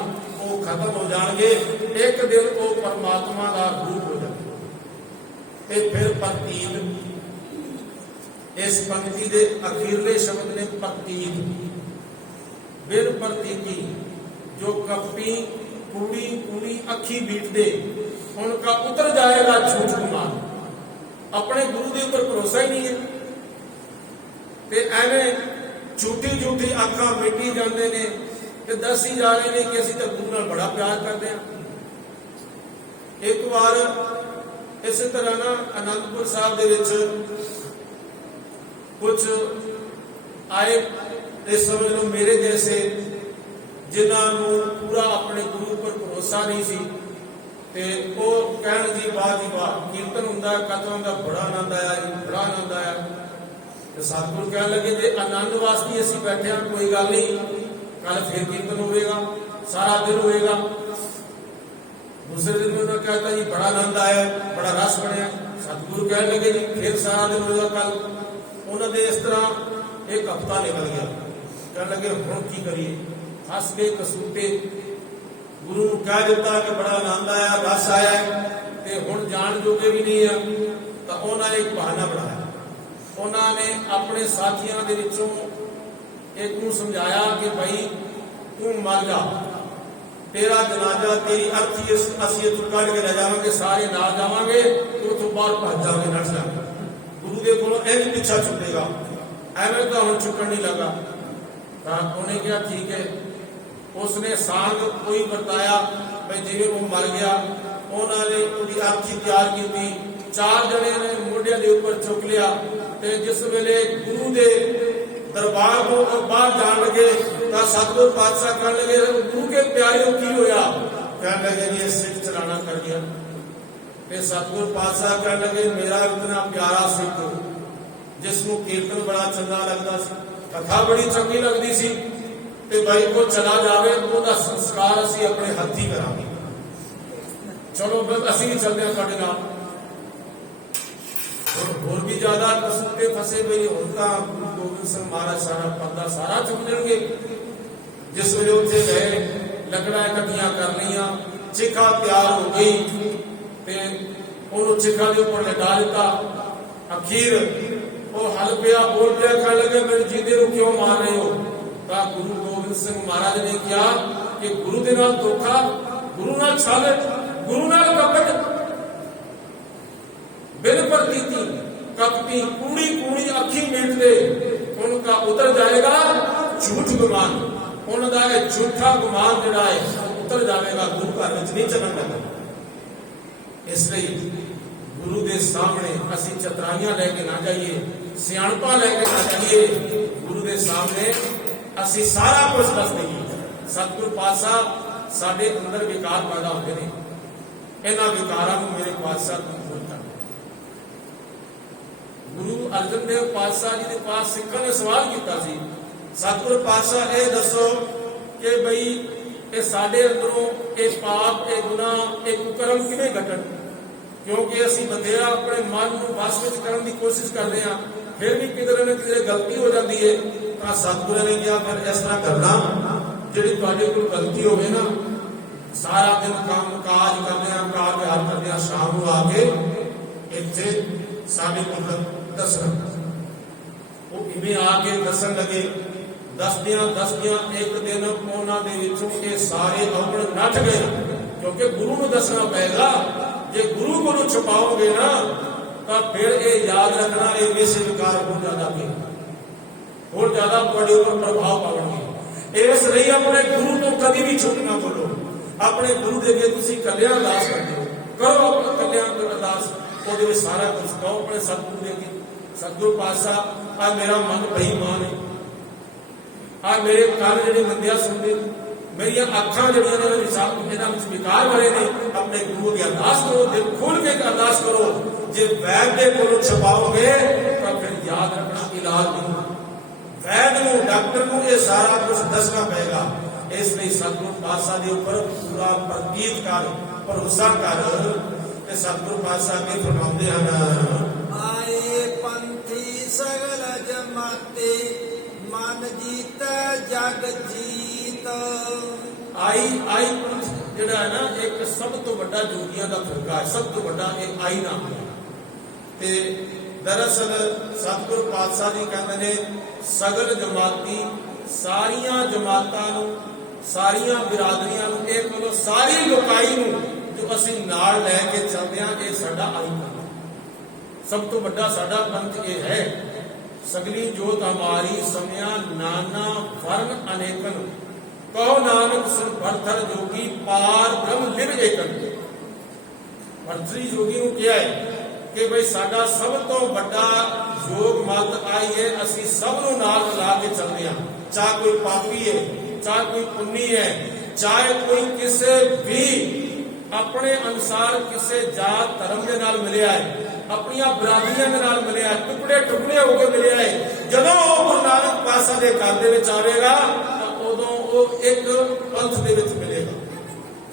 ਉਹ ਖਤਮ ਹੋ ਜਾਣਗੇ। ਇੱਕ ਦਿਨ ਉਹ ਪਰਮਾਤਮਾ ਦਾ ਰੂਪ ਹੋ ਜਾਵੇ। ਤੇ ਫਿਰ ਪ੍ਰਤੀਤ, ਇਸ ਪੰਕਤੀ ਦੇ ਅਖੀਰਲੇ ਸ਼ਬਦ ਨੇ ਪ੍ਰਤੀਤ। ਬਿਨ ਪ੍ਰਤੀਤੀ ਜੋ ਕਪੀ ਕੂੜੀ ਕੂੜੀ ਅੱਖੀ ਬੀਟਦੇ, ਉਨਕਾ ਉਤਰ ਜਾਏਗਾ ਝੂਠ ਗੁਮਾਨ। ਆਪਣੇ ਗੁਰੂ ਦੇ ਉੱਪਰ ਭਰੋਸਾ ਹੀ ਨਹੀਂ ਹੈ ਤੇ ਐਵੇਂ ਝੂਠੀ ਝੂਠੀ ਅੱਖਾਂ ਮਿਟੀ ਜਾਂਦੇ ਨੇ ਤੇ ਦੱਸੀ ਜਾ ਰਹੇ ਨੇ ਕਿ ਅਸੀਂ ਤਾਂ ਗੁਰੂ ਨਾਲ ਬੜਾ ਪਿਆਰ ਕਰਦੇ ਹਾਂ। ਇੱਕ ਵਾਰ ਇਸੇ ਤਰ੍ਹਾਂ ਨਾ ਅਨੰਦਪੁਰ ਸਾਹਿਬ ਦੇ ਵਿੱਚ ਕੁਝ ਆਏ, ਇਸ ਸਮੇਂ ਨੂੰ ਮੇਰੇ ਜੈਸੇ ਜਿਨ੍ਹਾਂ ਨੂੰ ਪੂਰਾ ਆਪਣੇ ਗੁਰੂ ਉੱਪਰ ਭਰੋਸਾ ਨਹੀਂ ਸੀ, ਤੇ ਉਹ ਕਹਿਣ ਜੀ ਬਾਤ ਹੀ ਬਾਤ, ਕੀਰਤਨ ਹੁੰਦਾ ਕਦੋਂ ਦਾ ਬੜਾ ਆਨੰਦ ਆਇਆ ਜੀ, ਬੜਾ ਆਨੰਦ ਆਇਆ। ਤੇ ਸਤਿਗੁਰੂ ਕਹਿਣ ਲੱਗੇ, ਜੇ ਆਨੰਦ ਵਾਸਤੇ ਅਸੀਂ ਬੈਠੇ ਹਾਂ ਕੋਈ ਗੱਲ ਨਹੀਂ, ਕੱਲ ਫਿਰ ਕੀਰਤਨ ਹੋਵੇਗਾ, ਸਾਰਾ ਦਿਨ ਹੋਏਗਾ। ਦੂਸਰੇ ਦਿਨ ਉਹਨਾਂ कहता जी बड़ा आनंद आया, बड़ा रस बनया। सतगुरु कहने लगे जी फिर सारा दिन होगा कल। उन्होंने इस तरह एक हफ्ता निकल गया, कहने लगे हुण की करिए, हस के कसूते गुरु कह दिता कि बड़ा आनंद आया, रस आया ते हुण जान जोगे भी नहीं है। तो उन्होंने एक बहाना बनाया, उन्होंने अपने साथियों के विचों एक नूं समझाया कि भाई तू मर जा, तेरा जनाजा तेरी अर्थी असीं इत्थों कढ के ले जावांगे, सारे नाल जावांगे, तो उत्थों बाहर भज जाओगे, नट जाओगे, गुरु दे कोलों इंज पिछा छुटेगा, एवें तो हुण छुटण नहीं लगा। तो उन्हें कहा ठीक है। उसने सांग कोई बताया भाई जिवें वो मर गया, उन्होंने उसकी अर्थी तैयार की, 4 जने ने मोढियां दे उपर चुक लिया, ते जिस वेले गुरु दे दरबार को बाहर जान लगे तो सतगुरु पातशाह कहने लगे गुरु के प्यारियों की होया, कहने लगे जी सिख चलाना कर गया। ਤੇ ਸਤਿਗੁਰ ਪਾਤਸ਼ਾਹ ਕਹਿਣ ਲੱਗੇ ਮੇਰਾ ਇਤਨਾ ਪਿਆਰਾ ਸਿੱਖ ਜਿਸ ਨੂੰ ਕੀਰਤਨ ਬੜਾ ਚੰਗਾ ਲੱਗਦਾ ਸੀ, ਕਥਾ ਬੜੀ ਚੰਗੀ ਲੱਗਦੀ ਸੀ, ਤੇ ਬਾਈ ਕੋ ਚਲਾ ਜਾਵੇ ਉਹਦਾ ਸੰਸਕਾਰ ਅਸੀਂ ਆਪਣੇ ਹੱਥੀਂ ਕਰਾਂਗੇ। ਚਲੋ ਅਸੀਂ ਵੀ ਚੱਲਦੇ ਹਾਂ ਤੁਹਾਡੇ ਨਾਲ। ਹੋਰ ਵੀ ਜ਼ਿਆਦਾ ਕਸੂਤੇ ਫਸੇ ਪਏ ਹੁਣ ਤਾਂ ਗੁਰੂ ਗੋਬਿੰਦ ਸਿੰਘ ਮਹਾਰਾਜ ਸਾਰਾ ਪਰਦਾ ਸਾਰਾ ਚੁੱਕ ਲੈਣਗੇ। ਜਿਸ ਵੇਲੇ ਉੱਥੇ ਗਏ ਲੱਕੜਾਂ ਇਕੱਠੀਆਂ ਕਰ ਲਈਆਂ, ਚਿਖਾ ਤਿਆਰ ਹੋ ਗਈ ਤੇ ਉਹਨੂੰ ਚਿਖਾ ਦੇ ਉੱਪਰ ਲਟਾ ਦਿੱਤਾ। ਅਖੀਰ ਉਹ ਹਲ ਪਿਆ, ਬੋਲ ਪਿਆ, ਕਹਿਣ ਲੱਗੇ ਮੈਨੂੰ ਜੀਂਦੇ ਨੂੰ ਕਿਉਂ ਮਾਰ ਰਹੇ ਹੋ? ਤਾਂ ਗੁਰੂ ਗੋਬਿੰਦ ਸਿੰਘ ਮਹਾਰਾਜ ਨੇ ਕਿਹਾ ਕਿ ਗੁਰੂ ਦੇ ਨਾਲ ਧੋਖਾ, ਗੁਰੂ ਨਾਲ ਛਲ, ਗੁਰੂ ਨਾਲ ਕਪਟ, बिन प्रतीति कपटी कूड़ी कूड़ी अखी मीटते उनका उतर जाएगा झूठ गुमान। उनका झूठा गुमान जिहड़ा है उतर जाएगा, गुरु घर विच नहीं चलन लगा। इसलिए गुरु के सामने असी चतराइयां लैके ना जाइए, सियाणपा लैके ना जाइए, गुरु के सामने असी सारा कुछ दस दईए। सतगुरु पातशाह साडे अंदर विकार पैदा होते हैं, इन्हां विकारां नूं मेरे पातशाह दूर कर। गुरु अर्जन देव पातशाह जी के पास सिखों ने सवाल किया सी, सतगुरु पातशाह ये दसो कि बई ये साडे अंदरों ये पाप, ये गुनाह, ये कुकर्म किवें घटन? क्योंकि असी बथेरा अपने मन को बस विच करन दी कोशिश करते हैं, फिर भी किधर न किधर गलती हो जाती है। तो सतगुरु ने कहा फिर इस तरह करना, जिहड़ी तुहाडे कोल गलती होवे ना, सारा दिन काम काज करते हैं, कार विहार करते हैं, शाम को आके इत्थे साडे कोल दसना। वो इवें आके दसन लगे, दसदियां एक दिन उन्हां दे विचों ये सारे औगण नठ गए, क्योंकि गुरु नूं दसना पेगा। जे गुरु को छुपाओगे ना तो फिर ये याद रखना ये विषय विकार हो ज्यादा के और ज्यादा तुहाडे उपर प्रभाव पावणगे। इसलिए अपने गुरु तो कभी भी झूठ ना बोलो। अपने गुरु दे अगे तुसीं कल्याण अरदास करदे हो, करो कल्याण अरदास, ਉਹਦੇ ਵਿੱਚ सारा कुछ कहो अपने सतगुरु दे अगे। सतगुरु पातशाह आ मेरा मन बेईमान है, आ मेरे कान जिहड़े मंदिया सुनते, मेरी अखां जिहड़ियां ने इन्हां विच विकार भरे ने, अपने गुरु अगे अरदास करो, दिल खोल के अरदास करो। जे वैद दे कोलों छपाओगे तो फिर याद रखना इलाज नहीं। वैद नूं डॉक्टर नूं ये सारा कुछ दसना पेगा। इसलिए सतगुरु पातशाह के उपर पूरा प्रतीत कर, भरोसा कर। सतगुरु पातशाह ने फरमाते हैं, आए पंथी सगल जमाते मन जीता जग जीत। आई पंथ जिहड़ा है ना, एक सब तो बड़ा जोगियां का फिरका है, सब तो बड़ा एक आई नाम है। ते दरअसल सतगुरु पातशाह जी कहते हैं सगल जमाती, सारियां जमातां नूं, सारियां बिरादरियां नूं, एक बोलो सारी लोकाई नूं जो असी नाल लैके चलते हैं, ये साडा आई पंथ, सब तो बड़ा साडा पंथ ये है। सगली जोत हमारी समया नाना वर्ण अनेकन, कहो नानक सुन भरथर जोगी पार ब्रह्म लिव एकन। भरथरी जोगी नूं क्या है कि भाई साडा सब तो बड़ा योग मत आई है, असी सब नूं नाल ला के चलते हैं, चाहे कोई पापी है, चाहे कोई पुन्नी है, चाहे कोई किसी भी अपने अनुसार किसी जात धर्म के नाल मिलिया है, अपनी बरादरियां के नाल मिलिया है, टुकड़े टुकड़े होकर मिलिया है। जदों वो गुरु नानक पातशाह के घर दे विच आवेगा तो उदों वो एक पंथ दे विच मिलेगा।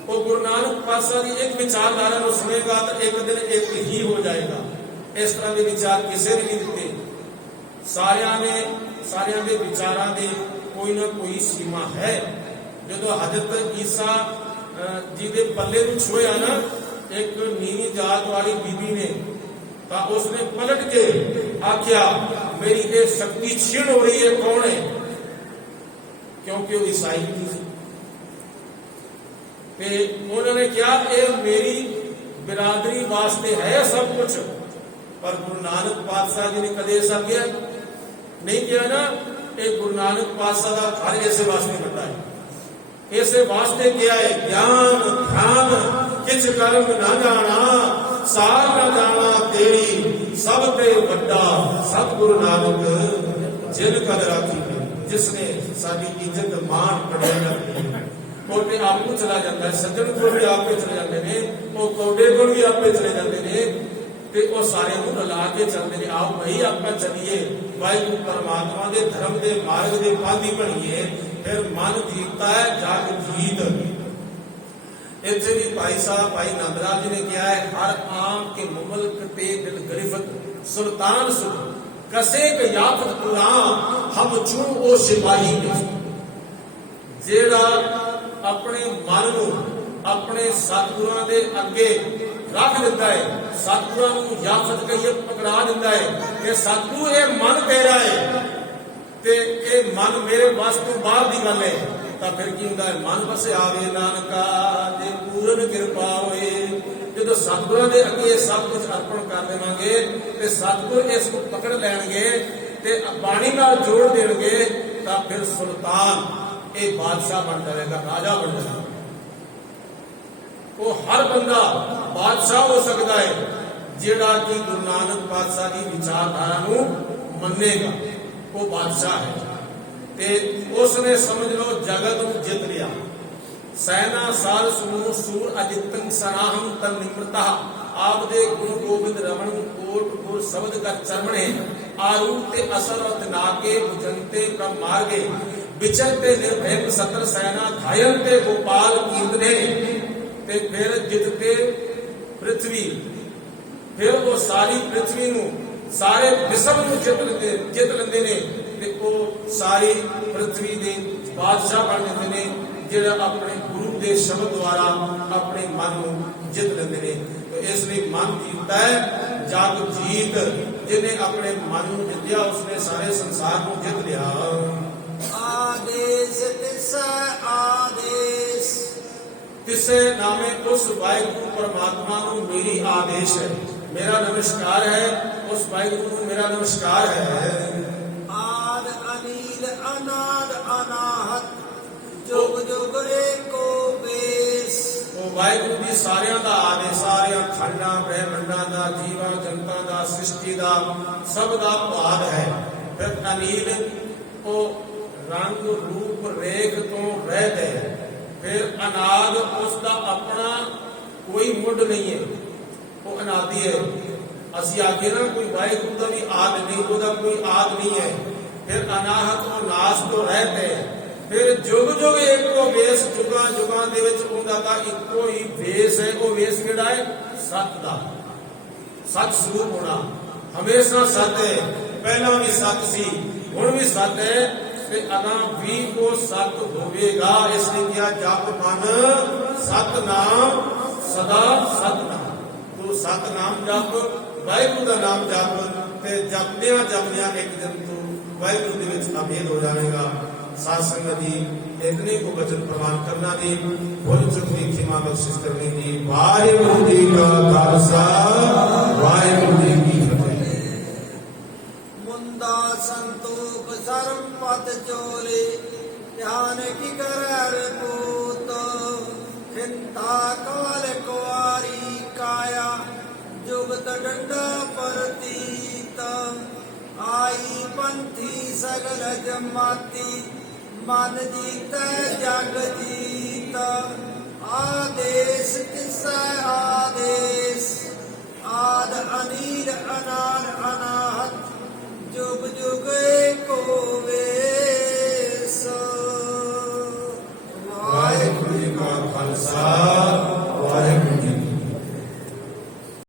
वो गुरु नानक पातशाह की एक विचारधारा को सुनेगा तो एक दिन एक ही हो जाएगा। इस तरह के विचार किसी ने नहीं दिते। सारियां दे विचारां दी कोई ना कोई सीमा है। जदों हजरत ईसा जी दे पल्ले नूं छुएया ना एक नीवी जात वाली बीबी ने, तो उसने पलट के आख्या मेरी ये शक्ति छीण हो रही है, कौन है? क्योंकि वो ईसाई नहीं थी। उन्होंने क्या ये मेरी बिरादरी वास्ते है सब कुछ, पर गुरु नानक पातशाह जी ने कदे ऐसा किया नहीं किया ना। ये गुरु नानक पातशाह का घर ऐसे वास्ते बनता है, ऐसे वास्ते किया है। ज्ञान ध्यान किस कर्म न जाना, सार न जाना तेरी सब ते वड्डा, सब गुरु नानक जिन कद राखी, जिसने साडी इज्जत मान बढ़ाई रखी। ਕੋਲ ਤੇ ਆਪ ਨੂੰ ਚਲਾ ਜਾਂਦਾ ਹੈ, ਸੱਜਣ ਕੋਲ ਵੀ ਆਪੇ ਚਲੇ ਜਾਂਦੇ ਨੇ, ਉਹ ਕੌਡੇ ਕੋਲ ਵੀ ਆਪੇ ਚਲੇ ਜਾਂਦੇ ਨੇ, ਤੇ ਉਹ ਸਾਰਿਆਂ ਨੂੰ ਰਲਾ ਕੇ ਚੱਲਦੇ ਨੇ। ਆਓ ਭਾਈ ਆਪਾਂ ਚੱਲੀਏ ਵਾਹਿਗੁਰੂ ਪਰਮਾਤਮਾ ਦੇ ਧਰਮ ਦੇ ਮਾਰਗ ਦੇ ਪਾਂਧੀ ਬਣੀਏ, ਫਿਰ ਮਨ ਜੀਤਦਾ ਹੈ ਜਗ ਜੀਤ। ਇੱਥੇ ਵੀ ਭਾਈ ਸਾਹਿਬ ਭਾਈ ਨੰਦ ਰਾਜ ਜੀ ਨੇ ਕਿਹਾ ਹੈ, ਹਰ ਆਮ ਕੇ ਮੁਮਲਕ ਤੇ ਦਿਲ ਗਰਿਫਤ ਸੁਲਤਾਨ ਸੁਖ ਕਸੇ ਕ ਯਾਫਤ ਕੁਰਾਨ ਹਮ ਚੂ ਉਹ ਸਿਪਾਹੀ ਵਿੱਚ। ਜਿਹੜਾ ਆਪਣੇ ਮਨ ਨੂੰ ਆਪਣੇ ਸਤਿਗੁਰਾਂ ਦੇ ਅੱਗੇ ਰੱਖ ਦਿੰਦਾ ਹੈ, ਸਤਿਗੁਰਾਂ ਨੂੰ ਯਾਫਤ ਕਹੀਏ ਪਕੜਾ ਦਿੰਦਾ ਹੈ ਕਿ ਸਤਿਗੁਰੂ ਇਹ ਮਨ ਤੇਰਾ ਹੈ ਤੇ ਇਹ ਮਨ ਮੇਰੇ ਵੱਸ ਤੋਂ ਬਾਹਰ ਦੀ ਗੱਲ ਹੈ, ਤਾਂ ਫਿਰ ਕੀ ਹੁੰਦਾ ਹੈ, ਮਨ ਵਸੇ ਆਵੇ ਨਾਨਕਾ ਜੇ ਪੂਰਨ ਕਿਰਪਾ ਹੋਏ। ਜਦੋਂ ਸਤਿਗੁਰਾਂ ਦੇ ਅੱਗੇ ਸਭ ਕੁਝ ਅਰਪਣ ਕਰ ਦੇਵਾਂਗੇ ਤੇ ਸਤਿਗੁਰ ਇਸ ਨੂੰ ਪਕੜ ਲੈਣਗੇ ਤੇ ਬਾਣੀ ਨਾਲ ਜੋੜ ਦੇਣਗੇ, ਤਾਂ ਫਿਰ ਸੁਲਤਾਨ ਇਹ ਬਾਦਸ਼ਾਹ ਬਣ ਜਾਵੇਗਾ, ਰਾਜਾ ਬਣ ਜਾਵੇਗਾ। ਉਹ ਹਰ ਬੰਦਾ ਬਾਦਸ਼ਾਹ ਹੋ ਸਕਦਾ ਹੈ ਜਿਹੜਾ ਕਿ ਗੁਰੂ ਨਾਨਕ ਪਾਤਸ਼ਾਹ ਦੀ ਵਿਚਾਰਧਾਰਾ ਨੂੰ ਮੰਨੇਗਾ, ਉਹ ਬਾਦਸ਼ਾਹ ਹੈ। ਤੇ ਉਸ ਨੇ ਸਮਝ ਲਓ ਜਗਤ ਨੂੰ ਜਿੱਤ ਲਿਆ। ਸੈਨਾ ਸਾਲ ਸਮੂਹ ਸੂਰ ਅਜਿਤੰ ਸਰਾਹੰ ਤਨ ਨਿਮਰਤਾ ਆਪ ਦੇ ਗੁਰੂ ਗੋਬਿੰਦ ਰਮਣ ਕੋਟ ਗੁਰ ਸ਼ਬਦ ਦਾ ਚਰਮਣੇ ਆਰੂ ਤੇ ਅਸਰ ਅਤ ਨਾਕੇ ਬੁਝੰਤੇ ਪ੍ਰਭ ਮਾਰਗੇ ਵਿਚਰਤੇ ਨਿਰਭੈ ਸਤਰ ਸੈਨਾ ਘਾਇਲ ਤੇ ਗੋਪਾਲ ਕੀਰਤਨੇ। ਤੇ ਫਿਰ ਜਿੱਤਦੇ ਪ੍ਰਿਥਵੀ, ਫਿਰ ਉਹ ਸਾਰੀ ਪ੍ਰਿਥਵੀ ਨੂੰ ਸਾਰੇ ਵਿਸ਼ਵ ਨੂੰ ਜਿੱਤ ਲੈਂਦੇ ਨੇ ਤੇ ਉਹ ਸਾਰੀ ਪ੍ਰਿਥਵੀ ਦੇ ਬਾਦਸ਼ਾਹ ਬਣ ਜਾਂਦੇ ਨੇ, ਜਿਹੜਾ ਆਪਣੇ ਗੁਰੂ ਦੇ ਸ਼ਬਦ ਦੁਆਰਾ ਆਪਣੇ ਮਨ ਨੂੰ ਜਿੱਤ ਲੈਂਦੇ ਨੇ। ਤੇ ਇਸ ਲਈ ਮਨ ਜੀਤਦਾ ਹੈ ਜਗ ਜੀਤ। ਜਿਹਨੇ ਆਪਣੇ ਮਨ ਨੂੰ ਜਿੱਤਿਆ ਉਸਨੇ ਸਾਰੇ ਸੰਸਾਰ ਨੂੰ ਜਿੱਤ ਲਿਆ। ਆਦੇਸ਼ ਤਿਸੈ ਆਦੇਸ਼ ਤਿਸੇ ਨਾਮੇ ਉਸ ਵਾਹਿਗੁਰੂ ਪਰਮਾਤਮਾ ਨੂੰ ਮੇਰੀ ਆਦੇਸ਼ ਹੈ, ਮੇਰਾ ਨਮਸਕਾਰ ਹੈ, ਉਸ ਵਾਹਿਗੁਰੂ ਨੂੰ ਮੇਰਾ ਨਮਸਕਾਰ ਹੈ। ਆਦ ਅਨੀਲ ਅਨਾਦ ਅਨਾਹਤ ਜੁਗ ਜੁਗ ਏਕੋ ਬੇਸ। ਉਹ ਵਾਹਿਗੁਰੂ ਦੀ ਸਾਰਿਆਂ ਦਾ ਆਦ ਹੈ, ਸਾਰਿਆਂ ਖੰਡਾਂ ਬ੍ਰਹਿਮੰਡਾਂ ਦਾ, ਜੀਵਾਂ ਜਨਤਾਂ ਦਾ, ਸ੍ਰਿਸ਼ਟੀ ਦਾ, ਸਭ ਦਾ ਭਾਗ ਹੈ। ਫਿਰ ਅਨੀਲ ਉਹ ਰੰਗ ਰੂਪ ਰੇਖ ਤੋਂ ਰਹਿਤ ਹੈ। ਫਿਰ ਅਨਾਦ ਉਸ ਦਾ ਆਪਣਾ ਕੋਈ ਮੁੱਢ ਨਹੀਂ ਹੈ, ਉਹ ਅਨਾਦੀ ਹੈ। ਅਸੀਂ ਆਖੇ ਨਾ ਕੋਈ ਵਾਹਿਗੁਰੂ ਦਾ ਵੀ ਆਦ ਨਹੀਂ, ਉਹਦਾ ਕੋਈ ਆਦ ਨਹੀਂ ਹੈ। ਫਿਰ ਅਨਾਹਤ ਉਹ ਨਾਸ ਤੋਂ ਰਹਿਤ ਹੈ। ਫਿਰ ਜੁਗ ਜੁਗ ਇੱਕੋ ਵੇਸ, ਜੁਗਾਂ ਜੁਗਾਂ ਦੇ ਵਿੱਚ ਉਹਦਾ ਤਾਂ ਇੱਕੋ ਹੀ ਵੇਸ ਹੈ। ਉਹ ਵੇਸ ਕਿਹੜਾ ਹੈ? ਸਤ ਦਾ, ਸਤ ਸਰੂਪ ਹੋਣਾ, ਹਮੇਸ਼ਾ ਸਤ ਹੈ। ਪਹਿਲਾਂ ਵੀ ਸਤ ਸੀ, ਹੁਣ ਵੀ ਸਤ ਹੈ ਤੇ ਅਗਾਂ ਵੀ ਉਹ ਸਤ ਹੋਵੇਗਾ। ਇਸ ਲਈ ਕਿਹਾ ਜਪ ਮਨ ਸਤਨਾਮ ਸਦਾ ਸਤਨਾਮ। ਤੂੰ ਸਤਨਾਮ ਜਪ, ਵਾਹਿਗੁਰੂ ਦਾ ਨਾਮ ਜਪ, ਤੇ ਜਪਦਿਆਂ ਜਪਦਿਆਂ ਇੱਕ ਦਿਨ ਤੂੰ ਵਾਹਿਗੁਰੂ ਦੇ ਵਿੱਚ ਅਭੇਦ ਹੋ ਜਾਵੇਗਾ। ਸਾਧ ਸੰਗਤ ਜੀ ਇਤਨੇ ਕੋ ਬਚਨ ਪ੍ਰਮਾਣ ਕਰਨਾ ਦੀ ਭੁੱਲ ਚੁੱਕ ਦੀ ਖਿਮਾ ਬਖਸ਼ਿਸ਼ ਕਰਨੀ ਦੀ। ਵਾਹਿਗੁਰੂ ਜੀ ਕਾ ਖਾਲਸਾ, ਵਾਹਿਗੁਰੂ ਜੀ ਕੀ ਫਤਿਹ। ਮੁੰਦਾ ਸੰਤੋਖ ਸਰਮ ਪਤ ਚੋਲੇ ਧਿਆਨ ਕੀ ਕਰੈ ਪੂਤ ਖਿੰਤਾ ਕਾਲ ਕੁਆਰੀ ਕਾਇਆ ਜੁਗਤ ਡੰਡਾ ਪਰਤੀਤ ਆਈ ਪੰਥੀ ਸਗਲ ਜਮਾਤੀ ਮਨ ਜੀਤੈ ਜਗ ਜੀਤ ਆਦੇਸ਼ ਤਿਸੈ ਆਦੇਸ਼ ਆਦ ਅਨੀਲ ਅਨਾਦ